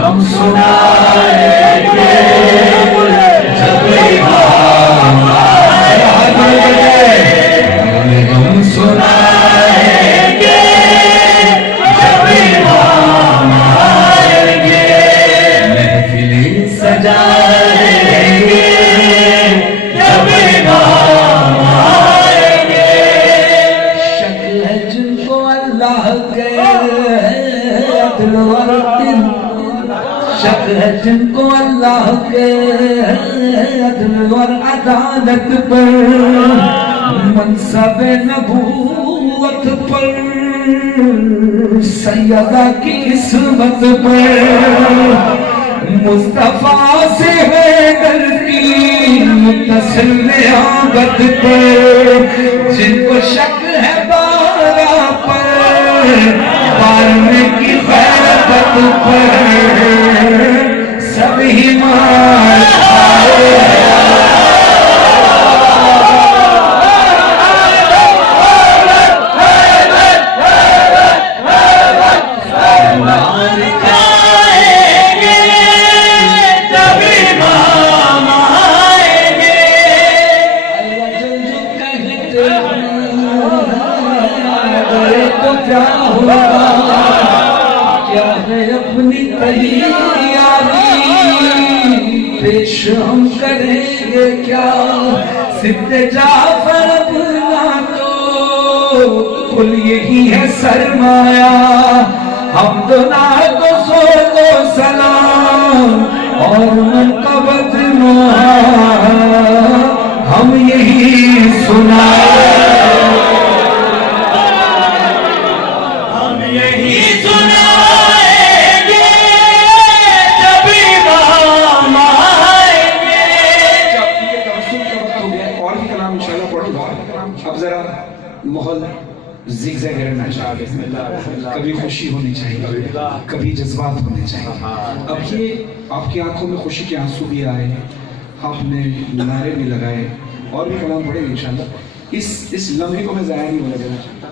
हम सुनाएंगे जब इमाम आएंगे, हाल हम सुनाएंगे जब इमाम आएंगे, महफिलें सजाएंगे जब इमाम आएंगे। शक्ल है जिनको अल्लाह के अदल और दिन, शक्ल है जिनको अल्लाह के अदल और अदालत पर, मनसब नबूवत पर, सैयदा की किस्मत पर, मुस्तफा से है डरती मुत्तसिल नियाबत पर, जिनको शक है बारा पर, बारने की खैबत पर, सभी मार अपनी तैयारी पेश हम करेंगे क्या, सिद्दे जाफर अपना तो कुल यही है सरमाया, हम तो ना तो सो तो सलाम और मन का बदना हम यही सुनाए, हम यही सुनाएंगे जब इमाम आएंगे। अब ये तवज्जुह का वक्त हो गया, और भी कलाम इंशाल्लाह पढ़ूंगा। अब जरा माहौल ज़िगज़ैग रहना चाहिए, कभी खुशी होनी चाहिए, कभी जज्बात होने चाहिए। अब ये आपकी आंखों में खुशी के आंसू भी आए, आपने नारे भी लगाए, और भी कलाम पढ़ेंगे इंशाल्लाह। इस लम्हे को मैं ज़ाया नहीं होने देना चाहता।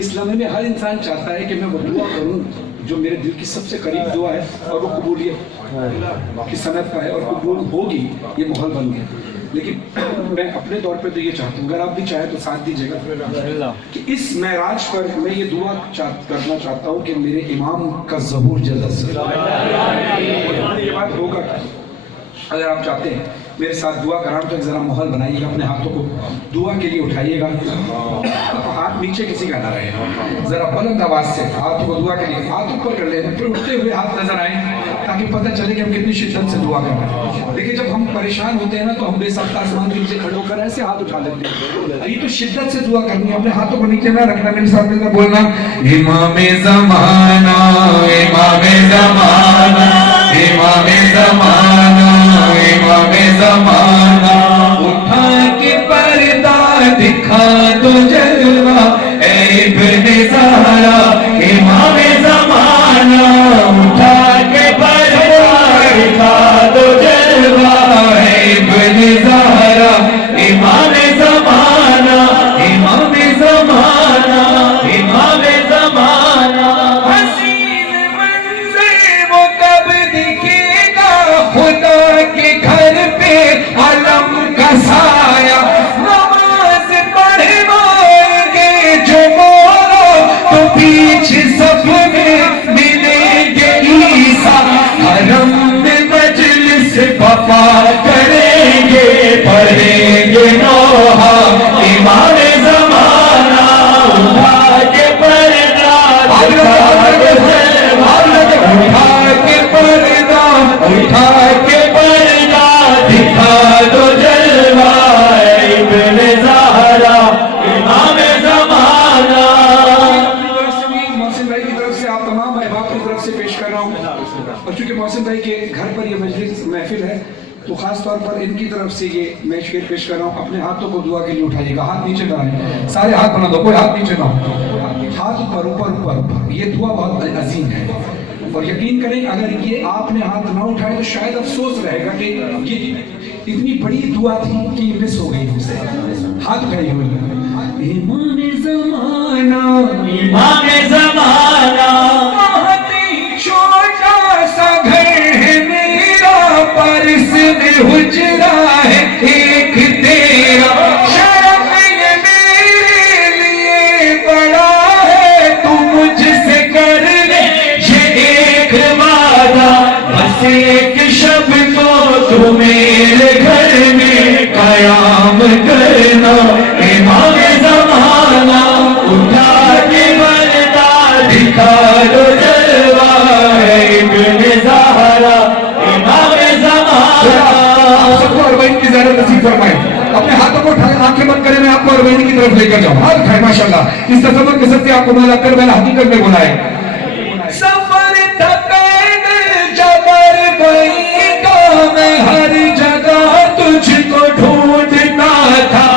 इस लम्हे में हर इंसान चाहता है कि मैं वो दुआ करूं जो मेरे दिल की सबसे करीब दुआ है, और वो कबूलियत की सनत का है, और कबूल होगी, ये माहौल बन गया। लेकिन मैं अपने तौर पे तो ये चाहता हूँ, अगर आप भी चाहे तो साथ दीजिएगा कि इस महराज पर मैं ये दुआ करना चाहता हूँ कि मेरे इमाम का ज़हूर जल्द से जल्द। ये बात होगा अगर आप चाहते हैं मेरे साथ दुआ कराना तो जरा माहौल बनाइएगा, अपने हाथों को दुआ के लिए उठाइएगा, हाथ नीचे किसी का ना रहे, जरा बुलंद आवाज से हाथ को दुआ के लिए हाथ ऊपर कर लें, फिर उठते हुए हाथ नजर आए ताकि पता चले कि हम कितनी शिद्दत से दुआ कर रहे हैं। देखिए जब हम परेशान होते हैं ना तो हम बेसख्त आसमान के नीचे खड़े होकर ऐसे हाथ उठा लेते हैं, ये तो शिद्दत से दुआ करनी है, अपने हाथों को नीचे ना रखना, मेरे साथ मिलकर बोलना इमामे ज़माना इमामे ज़माना इमामे ज़माना इमामे ज़माना, उठा के पर्दा दिखा दो जलवा ऐ इब्ने ज़हरा इमामे ज़माना, उठा के पर्दा दिखा दो जलवा ऐ इब्ने ज़हरा इमामे ज़माना इमामे ज़माना इमामे ज़माना। हसीन मंज़र वो कब दिखेगा, खुदा के घर पे अलम का साया, नमाज पढ़वाएंगे जो मोरो तो पीछे सब में मिलेंगे ईसा, हरम में मजलिस वफा करेंगे, पढ़ेंगे नोहा इमामे ज़माना, उठा के पर्दा उठा के पर्दा उठा के पर्दा दिखा दो जलवा इब्ने ज़हरा इमामे ज़माना। मोहसिन भाई की तरफ से आप तमाम अहबाब की तरफ से पेश कर रहा हूँ, और चूंकि मोहसिन भाई के घर पर ये मजलिस महफिल है तो तौर पर इनकी तरफ से ये मैं शेर पेश कर रहा हूँ। अपने हाथों को दुआ के लिए उठाइएगा, हाथ नीचे ना आए, सारे हाथ बना दो, कोई हाथ नीचे ना हो, हाथ ऊपर ऊपर ऊपर ऊपर। ये दुआ बहुत अजीम है और यकीन करें अगर ये आपने हाथ ना उठाए तो शायद अफसोस रहेगा कि ये इतनी बड़ी दुआ थी कि मिस हो गई हमसे। हाथ उठाइए। इमाम ज़माना, इमाम ज़माना, बहुत ही छोटा सा घर है मेरा, पर इसमें हुजरा है एक तेरा। शर्म ये मेरे लिए बड़ा है, तू मुझसे कर ले ये एक वादा, बस एक शब को तू मेरे घर में कयाम करना। इमाम ज़माना, उठा के पर्दा दिखा दो जलवा है इब्न ज़हरा। इमाम ज़माना, सबको अरबईन की ज़ियारत नसीब फरमाए। अपने हाथों को उठाए, आंखें बंद करें, मैं आपको अरबईन की तरफ लेकर जाऊं। हाथ उठाए माशाल्लाह। इस तसव्वुर के सत्य आपको मौला कर मैंने हकीकत में बुलाए। सफर था पैदल जब अरबईन का, मैं हर जगह तुझको ढूंढता था।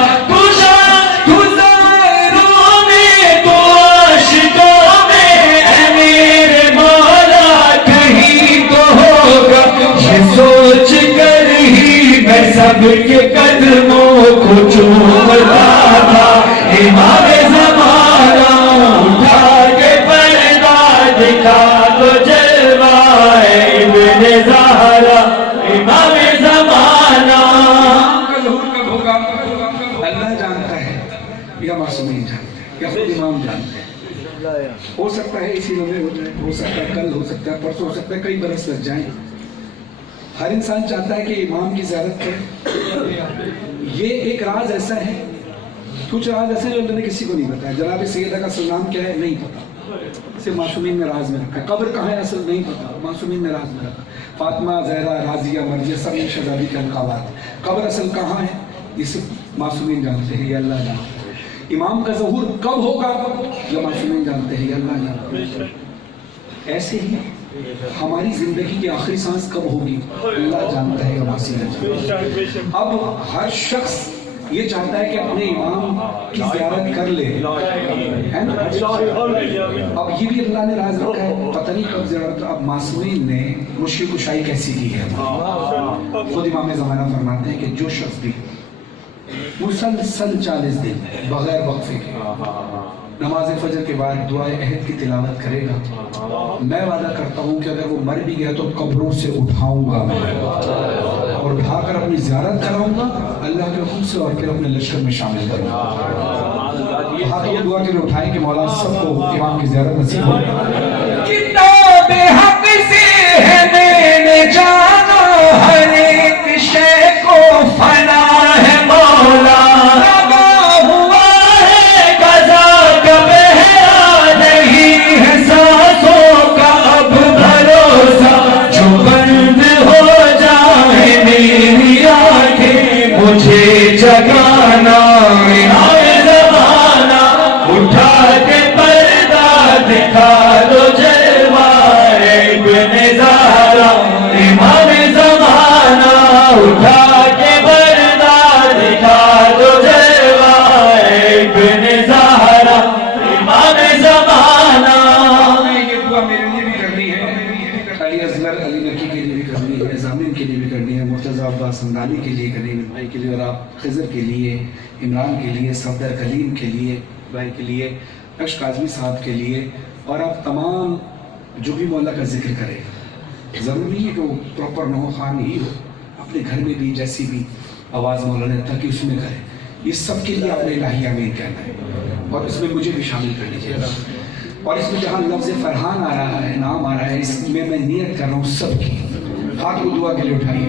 सोच कर ही मैं सबके कदमों को चूमता था। इमाम ज़माना, उठा के पर्दा दिखा दो जलवा है इब्न ज़हरा। इमाम ज़माना, का ज़हूर कब होगा अल्लाह जानता है या मासूमीन जानते हैं या खुद इमाम जानते हैं। हो सकता है इसी लम्हे हो जाए, हो सकता है कल, हो सकता है परसों, हो सकता है कई बरस लग जाएं। हर इंसान चाहता है कि इमाम की ज़ियारत करे। ये एक राज ऐसा है, कुछ राज ऐसे जो अल्लाह ने किसी को नहीं बताया। जनाब सैयदा का असल नाम क्या है नहीं पता, सिर्फ मासूमीन ने राज में रखा है। कब्र कहाँ है असल नहीं पता, मासूमीन ने राज में रखा। फातिमा, ज़हरा, राजिया, मरिया, सब में शहजादी के अलकाबात। कब्र असल कहाँ है ये सिर्फ मासूमीन जानते हैं, ये अल्लाह जानता है। इमाम का ज़हूर कब होगा ये मासूमीन जानते हैं, ये अल्लाह जानता है। ऐसे ही हमारी जिंदगी की आखिरी सांस कब होगी अल्लाह जानता है, अब हर शख्स ये चाहता है कि अपने इमाम की ज़ियारत कर ले, है ना? अब ये भी अल्लाह ने राज रखा है, पता नहीं कब ज़ियारत। अब मासूमीन ने मुश्किल कुशाई कैसी की है, खुद इमाम ज़माना फरमाते हैं कि जो शख्स भी मुसलसल 40 दिन बगैर वक्फे के नमाज फजर के बाद दुआ अहद की तिलावत करेगा, मैं वादा करता हूँ कि अगर वो मर भी गया तो कब्रों से उठाऊंगा मैं और उठाकर अपनी ज़ियारत कराऊंगा अल्लाह के हुक्म से और फिर अपने लश्कर में शामिल करूंगा। हाथों दुआ के लिए उठाएं कि मौला सबको इमाम की ज़ियारत नसीब हो। किताब हक से है मैंने जाना, हर एक शय को फना है मौला। मुझे जगाना। इमाम ज़माना, उठा के पर्दा दिखा दो जलवा है इब्न ज़हरा। इमाम ज़माना, उठा के पर्दा दिखा दो जलवा है इब्न ज़हरा। इमाम ज़माना, ये दुआ मेरे लिए भी करनी है, अली असगर अली नकी के लिए भी करनी है, जामिन के लिए भी करनी है, मुर्तज़ा अब्बास हमदानी के लिए करीम भाई के लिए, और आप खिज़र के लिए, इमरान के लिए, सफदर कलीम के लिए भाई के लिए, नक्श काज़मी साहब के लिए, और आप तमाम जो भी मौला का जिक्र करें। ज़रूरी है कि वो प्रॉपर नौ खान ही हो, अपने घर में भी जैसी भी आवाज़ मौला ने ताकि उसमें करें। ये सब के लिए आपने इलाही आमीन कहना है और इसमें मुझे भी शामिल कर लीजिएगा। और इसमें जहाँ लफ्ज़ फरहान आ रहा है, नाम आ रहा है, इसमें मैं नियत कर रहा हूँ सबकी। हाथ को दुआ के लिए उठाइए।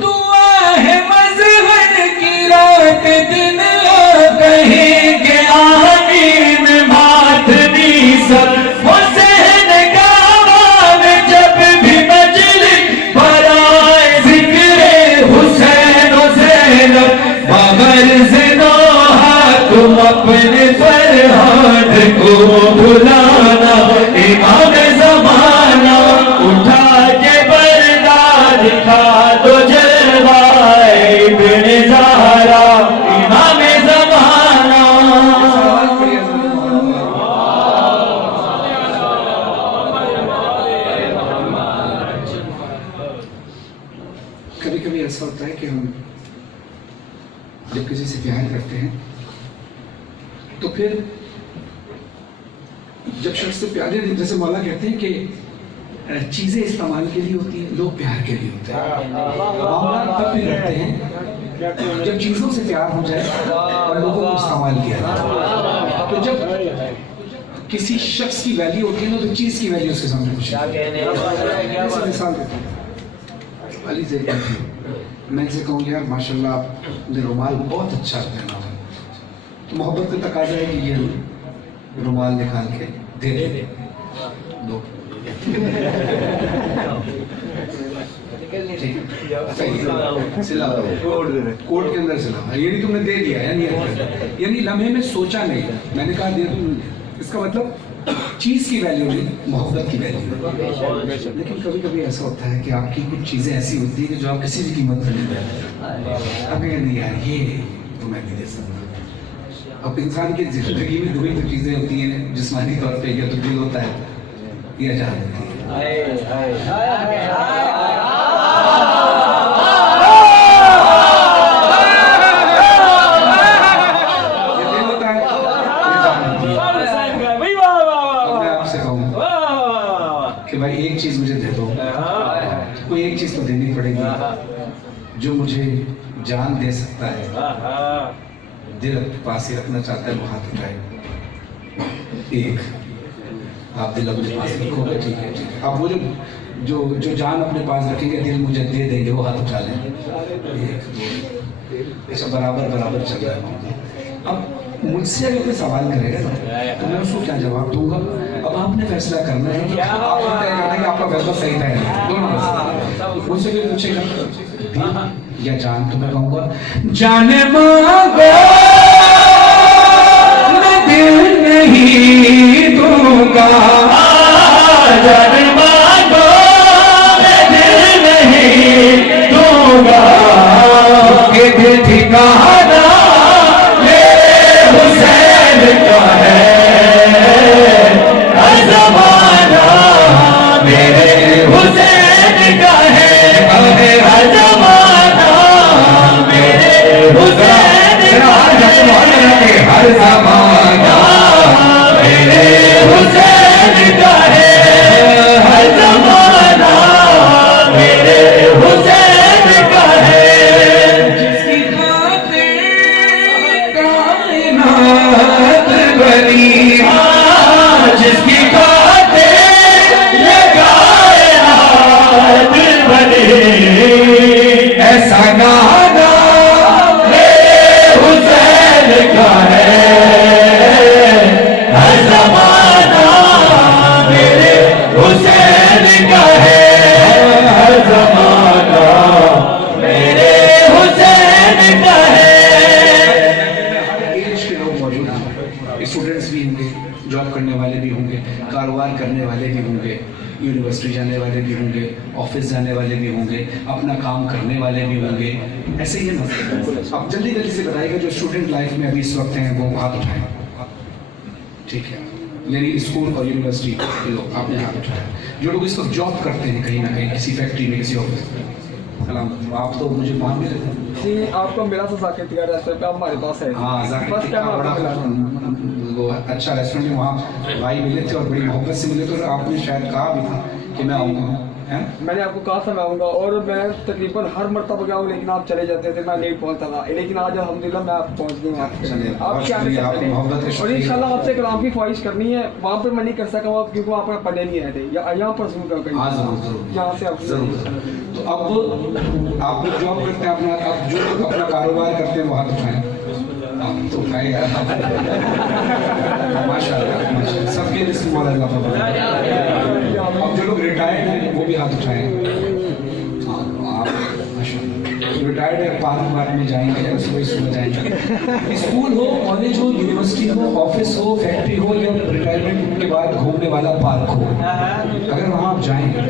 दुआ है मज़हर की रात दिन कहेंगे आमीन मातमी सब। हुसैन का नाम जब भी मजलिस पर आए, ज़िक्र हुसैन हुसैन मगर ज़िनोहा तुम अपने फरहान को भुलाना। इमाम ज़माना, उठा के पर्दा दिखा दो जलवा कभी कभी ऐसा होता है कि हम जब किसी से प्यार करते हैं तो फिर जब शख्स से प्यार, जैसे मौला कहते हैं कि चीजें इस्तेमाल के लिए होती हैं, लोग प्यार के लिए होते हैं। मामला तब भी रहते हैं जब चीजों से प्यार हो जाए और लोगों को इस्तेमाल किया जाए। तो जब किसी शख्स की वैल्यू होती है ना, तो चीज की वैल्यू उसके सामने कुछ मिसाल देता हूं, अली ज़ैद मैं इसे कहूँ यार माशाल्लाह आपने रुमाल बहुत अच्छा पहना हुआ, तो मोहब्बत का तकाजा है कि ये रुमाल निकाल के दे दे दो। ठीक है, सही है, सिला दो, कोट के अंदर सिला, ये नहीं तुमने दे दिया, यानी लम्हे में सोचा नहीं, मैंने कहा दे दूं, इसका मतलब चीज की वैल्यू नहीं, मोहब्बत की वैल्यू। लेकिन कभी कभी ऐसा होता है कि आपकी कुछ चीजें ऐसी होती है कि जो आप किसी भी कीमत पर नहीं देते। अब नहीं यार ये तो मैं नहीं दे सकता। अब इंसान की जिंदगी में दो ही तो चीजें होती हैं जिस्मानी तौर पे, या तो दिल होता है या जान होती है। भाई एक चीज मुझे दे दो, कोई एक चीज तो देनी पड़ेगी, जो मुझे जान दे सकता है, दिल अपने पास ही रखना चाहता है वो हाथ उठाए। एक आप दिल अपने पास रखोगे, ठीक है ठीक है। आप वो जो जान अपने पास रखेंगे, दिल मुझे दे देंगे, वो हाथ उठा लें। एक दो, ऐसा बराबर बराबर चल रहा है। अब मुझसे अगर कोई सवाल करेगा ना तो मैं उसको क्या जवाब दूंगा? अब आपने फैसला करना है कि आपने तय करना है कि आपका फैसला सही तय है, दोनों में। मुझसे कोई पूछेगा दिल या जान, तो मैं कहूँगा जाने मांगो मैं दिल नहीं दूंगा, जाने मांगो मैं दिल नहीं दूंगा, कि दिल ठिकाना हुसैन का है, हर ज़माना मेरे हुसैन का है, हर ज़माना मेरे हुसैन का है, हर ज़माना मेरे हुसैन का है, हर ज़माना मेरे हुसैन का है। जिसकी खातिर ये कायनात बनी, ऐसा गाना मेरे हुसैन का है, हर ज़माना मेरे हुसैन का है, हर ज़माना मेरे हुसैन का है। एज के लोग मौजूद हैं, स्टूडेंट्स भी होंगे, जॉब करने वाले भी होंगे, कारोबार करने वाले भी होंगे, यूनिवर्सिटी जाने वाले भी होंगे, ऑफिस जाने वाले भी होंगे, अपना काम करने वाले भी होंगे। ऐसे ही है। अब जल्दी जल्दी से बताइएगा जो स्टूडेंट लाइफ में अभी इस वक्त हैं वो हाथ उठाएं, ठीक है, यानी स्कूल और यूनिवर्सिटी के लोग आपने हाथ उठाया। जो लोग इस वक्त जॉब करते हैं कहीं ना कहीं, किसी फैक्ट्री में, किसी ऑफिस में, सलाम। आप तो मुझे मान भी लेते हैं जी, आपको मिला था साकेत का रेस्टोरेंट आप हमारे पास है। हाँ, फर्स्ट टाइम आपको मिला था। वो अच्छा रेस्टोरेंट, वहाँ भाई मिले थे और बड़ी मोहब्बत से मिले थे, और आपने शायद कहा भी था कि मैं आऊँगा, हैं? मैंने आपको कहा था मैं आऊँगा, और मैं तकरीबन हर मरतबा गया हूँ, लेकिन आप चले जाते थे, मैं लेट पहुँचता था, लेकिन आज अल्हम्दुलिल्लाह मैं आप पहुँच गया हूँ। चलिए, आप क्या कर सकते आपकी मोहब्बत का हैं, और शुक्रिया। इंशाल्लाह आपसे कलाम की ख्वाहिश करनी है। वहाँ पर मैं नहीं कर सका हूँ क्योंकि वहाँ पर पढ़ने नहीं आए थे, या यहाँ पर जरूर कहीं, हाँ जरूर जरूर, यहाँ से आप जरूर। तो अब आप लोग जॉब करते हैं अपना, अब जो लोग अपना कारोबार करते हैं वो हाथ उठाएं। आप तो उठाए यार, माशाल्लाह माशाल्लाह, सबके लिए सुभान अल्लाह। अब जो लोग रिटायर्ड हैं वो भी हाथ उठाएं। आप रिटायर्ड है, पार्क में जाएंगे या सुबह सुबह जाएंगे, स्कूल हो, कॉलेज हो, यूनिवर्सिटी हो, ऑफिस हो, फैक्ट्री हो, या रिटायरमेंट के बाद घूमने वाला पार्क हो, अगर वहाँ आप जाएंगे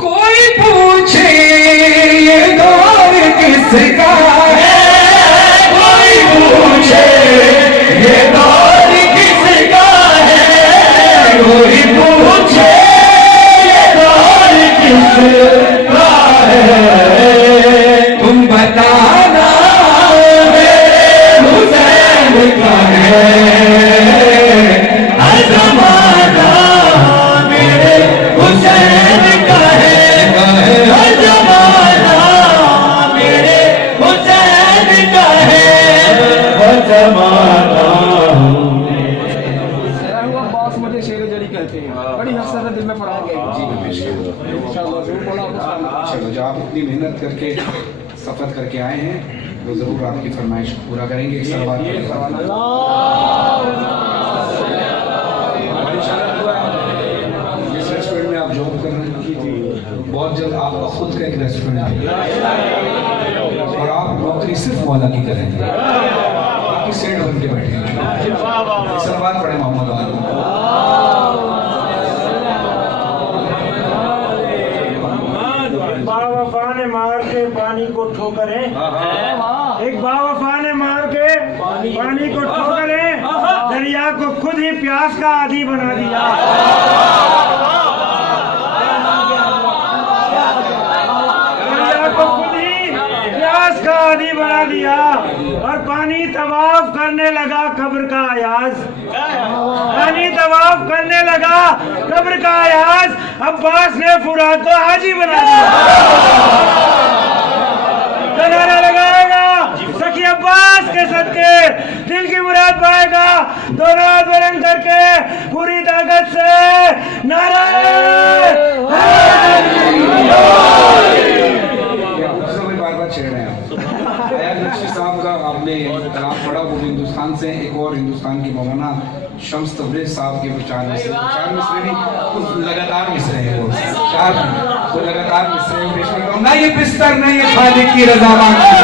कोई पूछे ये दौर किसका है, कोई पूछे ये दौर किसका है, कोई पूछे ये दौर किसका है, इतनी मेहनत करके सफर करके आए हैं तो जरूर आपकी फरमाइश को पूरा करेंगे। एक सवाल जिस रेस्टोरेंट में आप जॉब कर रहे हैं बहुत जल्द आपका खुद का एक रेस्टोरेंट है और आप नौकरी सिर्फ मौला की करेंगे, बाकी सेठ बन के बैठेंगे। सलवार पड़े मोहम्मद वाले बावफा ने मार के पानी को ठोकरें, एक बावफा ने मार के पानी को ठोकरें, दरिया को खुद ही प्यास का आदी बना दिया। दरिया को खुद ही प्यास का आदी बना दिया और पानी तवाफ करने लगा कब्र का अयाज, पानी तवाफ करने लगा कब्र का अयाज। अब्बास ने फुरात को हाजी बना दिया। नारा लगाएगा सखी अब्बास के सदके दिल की मुराद पाएगा, दोनों हाथ बुलंद करके पूरी ताकत से नारा बार छेड़ रहे हैं अयाज नक्शी साहब का आपने कलाम पढ़ा, वो हिंदुस्तान से एक और हिंदुस्तान की मौलाना शम्स तबरेज साहब के 4 मिसरे नहीं, कुछ लगातार मिसरे हैं वो 4 वो लगातार मिसरे पेश करता हूं। ना ये बिस्तर ना ये खालिक की रजा मांगी,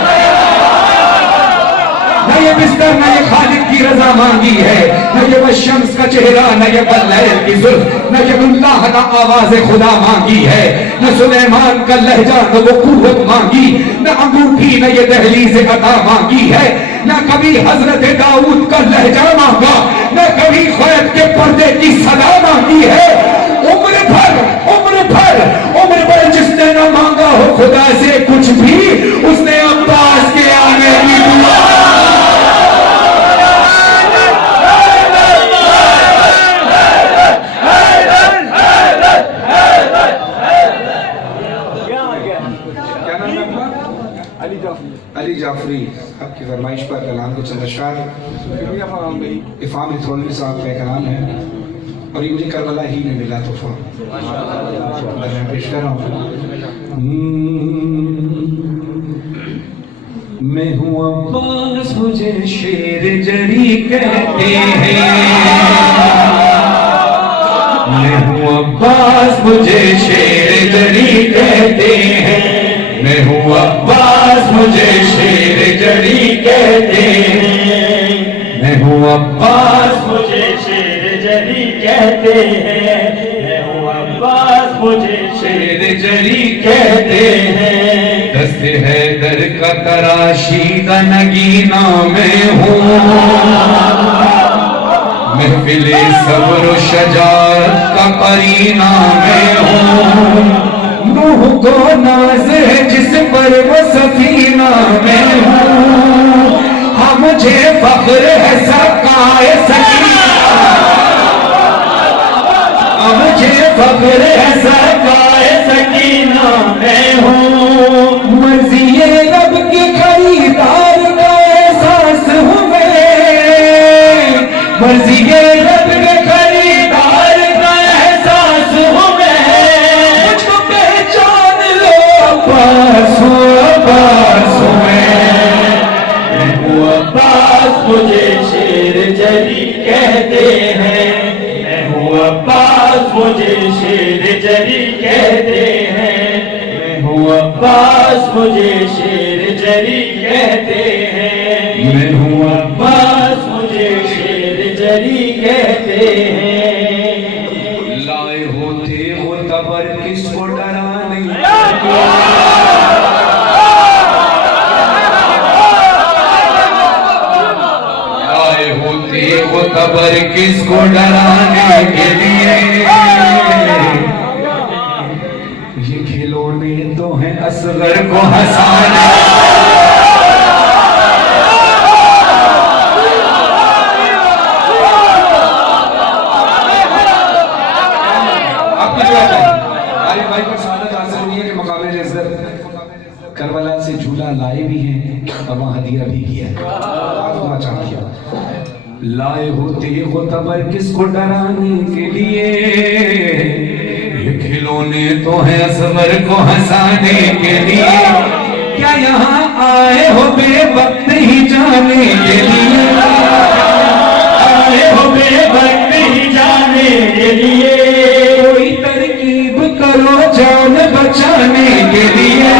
ना ये बिस्तर ना ये खालिक की रजा मांगी है, न ये शम्स का चेहरा न ये बल्लैल की जुल्फ, न ये अल्लाह का आवाज खुदा मांगी है, न सुलेमान का लहजा न वो कुव्वत मांगी, न अंगूठी न ये दहलीज अता मांगी है, न कभी हजरत दाऊद का लहजा मांगा, न कभी ख्वाब के पर्दे की सदा मांगी है। उम्र भर जिसने न मांगा हो खुदा से कुछ भी, उसने अब्बास के आने की दुआ। अली जाफरी आपकी फरमाइश पर कलाम के चंद अशआर इफ़ाम इथरोलवी साहब का कलाम है और ये मुझे करबला ही में मिला तोहफा, मैं पेश कर रहा हूँ। मैं हूँ अब्बास मुझे शेर जरी कहते हैं, मैं हूँ अब्बास मुझे शेर जरी कहते हैं, मैं हूँ अब्बास मुझे शेर जरी कहते हैं, मैं हूँ अब्बास मुझे शेर जरी कहते हैं, मैं हूँ अब्बास मुझे शेर जरी कहते हैं। दस्त हैदर का तराशीदा नगीना में हूँ, महफिले सब्र शजात का करीना में हूँ, नूह को नाज है जिस पर वो सफीना में हूँ, हाँ मुझे फख्र है सकाए सकीना, हाँ मुझे फख्र है सकाए सकीना में हूँ। मर्ज़ी रब के खरीदार का एहसास हूँ मैं, मर्ज़ी रब के खरीदार का एहसास हूँ मैं, मुझको पहचान लो अब्बास हूँ मैं हूँ अब्बास मुझे शेर जरी कहते हैं, मैं हूँ अब्बास मुझे शेर जरी कहते हैं, मैं हूँ अब्बास मुझे शेर जरी कहते हैं, मैं हूँ अब्बास मुझे शेर जरी कहते हैं। लाए होते हो तबर किसको डराने, लाए होते हो तबर किसको डराने के लिए, ये खिलौने तो हैं असगर को हंसाने, भाई पर सादत हासिल हुई है कि मकाम इज्जत करबला से झूला लाए भी हैं और वहाँ हदिया भी किया है। लाए होते हो तबर किसको डराने के लिए, खिलौने तो है असवर को हंसाने के लिए, क्या यहाँ आए हो बेवक्त ही जाने के लिए, आए हो बेवक्त ही जाने के लिए, कोई तरकीब करो जान बचाने के लिए,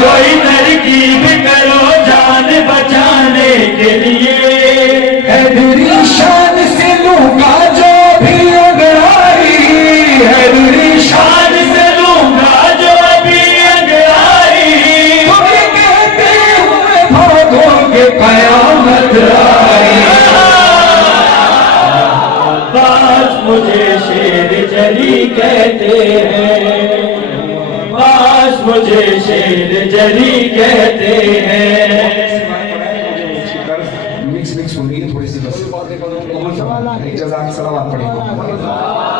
कोई तरकीब करो जान बचाने के लिए, हैदरी शान से लूंगा जो भी अंगड़ाई, हैदरी शान से लूंगा जो भी अंगड़ाई, तुम्हें कहते हुए भागोगे कयामत आई। अब्बास मुझे शेर जली कहते हैं, अब्बास मुझे शेर जली कहते हैं। मिक्स हो रही है थोड़ी सी बस। जज़ाक सलावत पढ़ेंगे।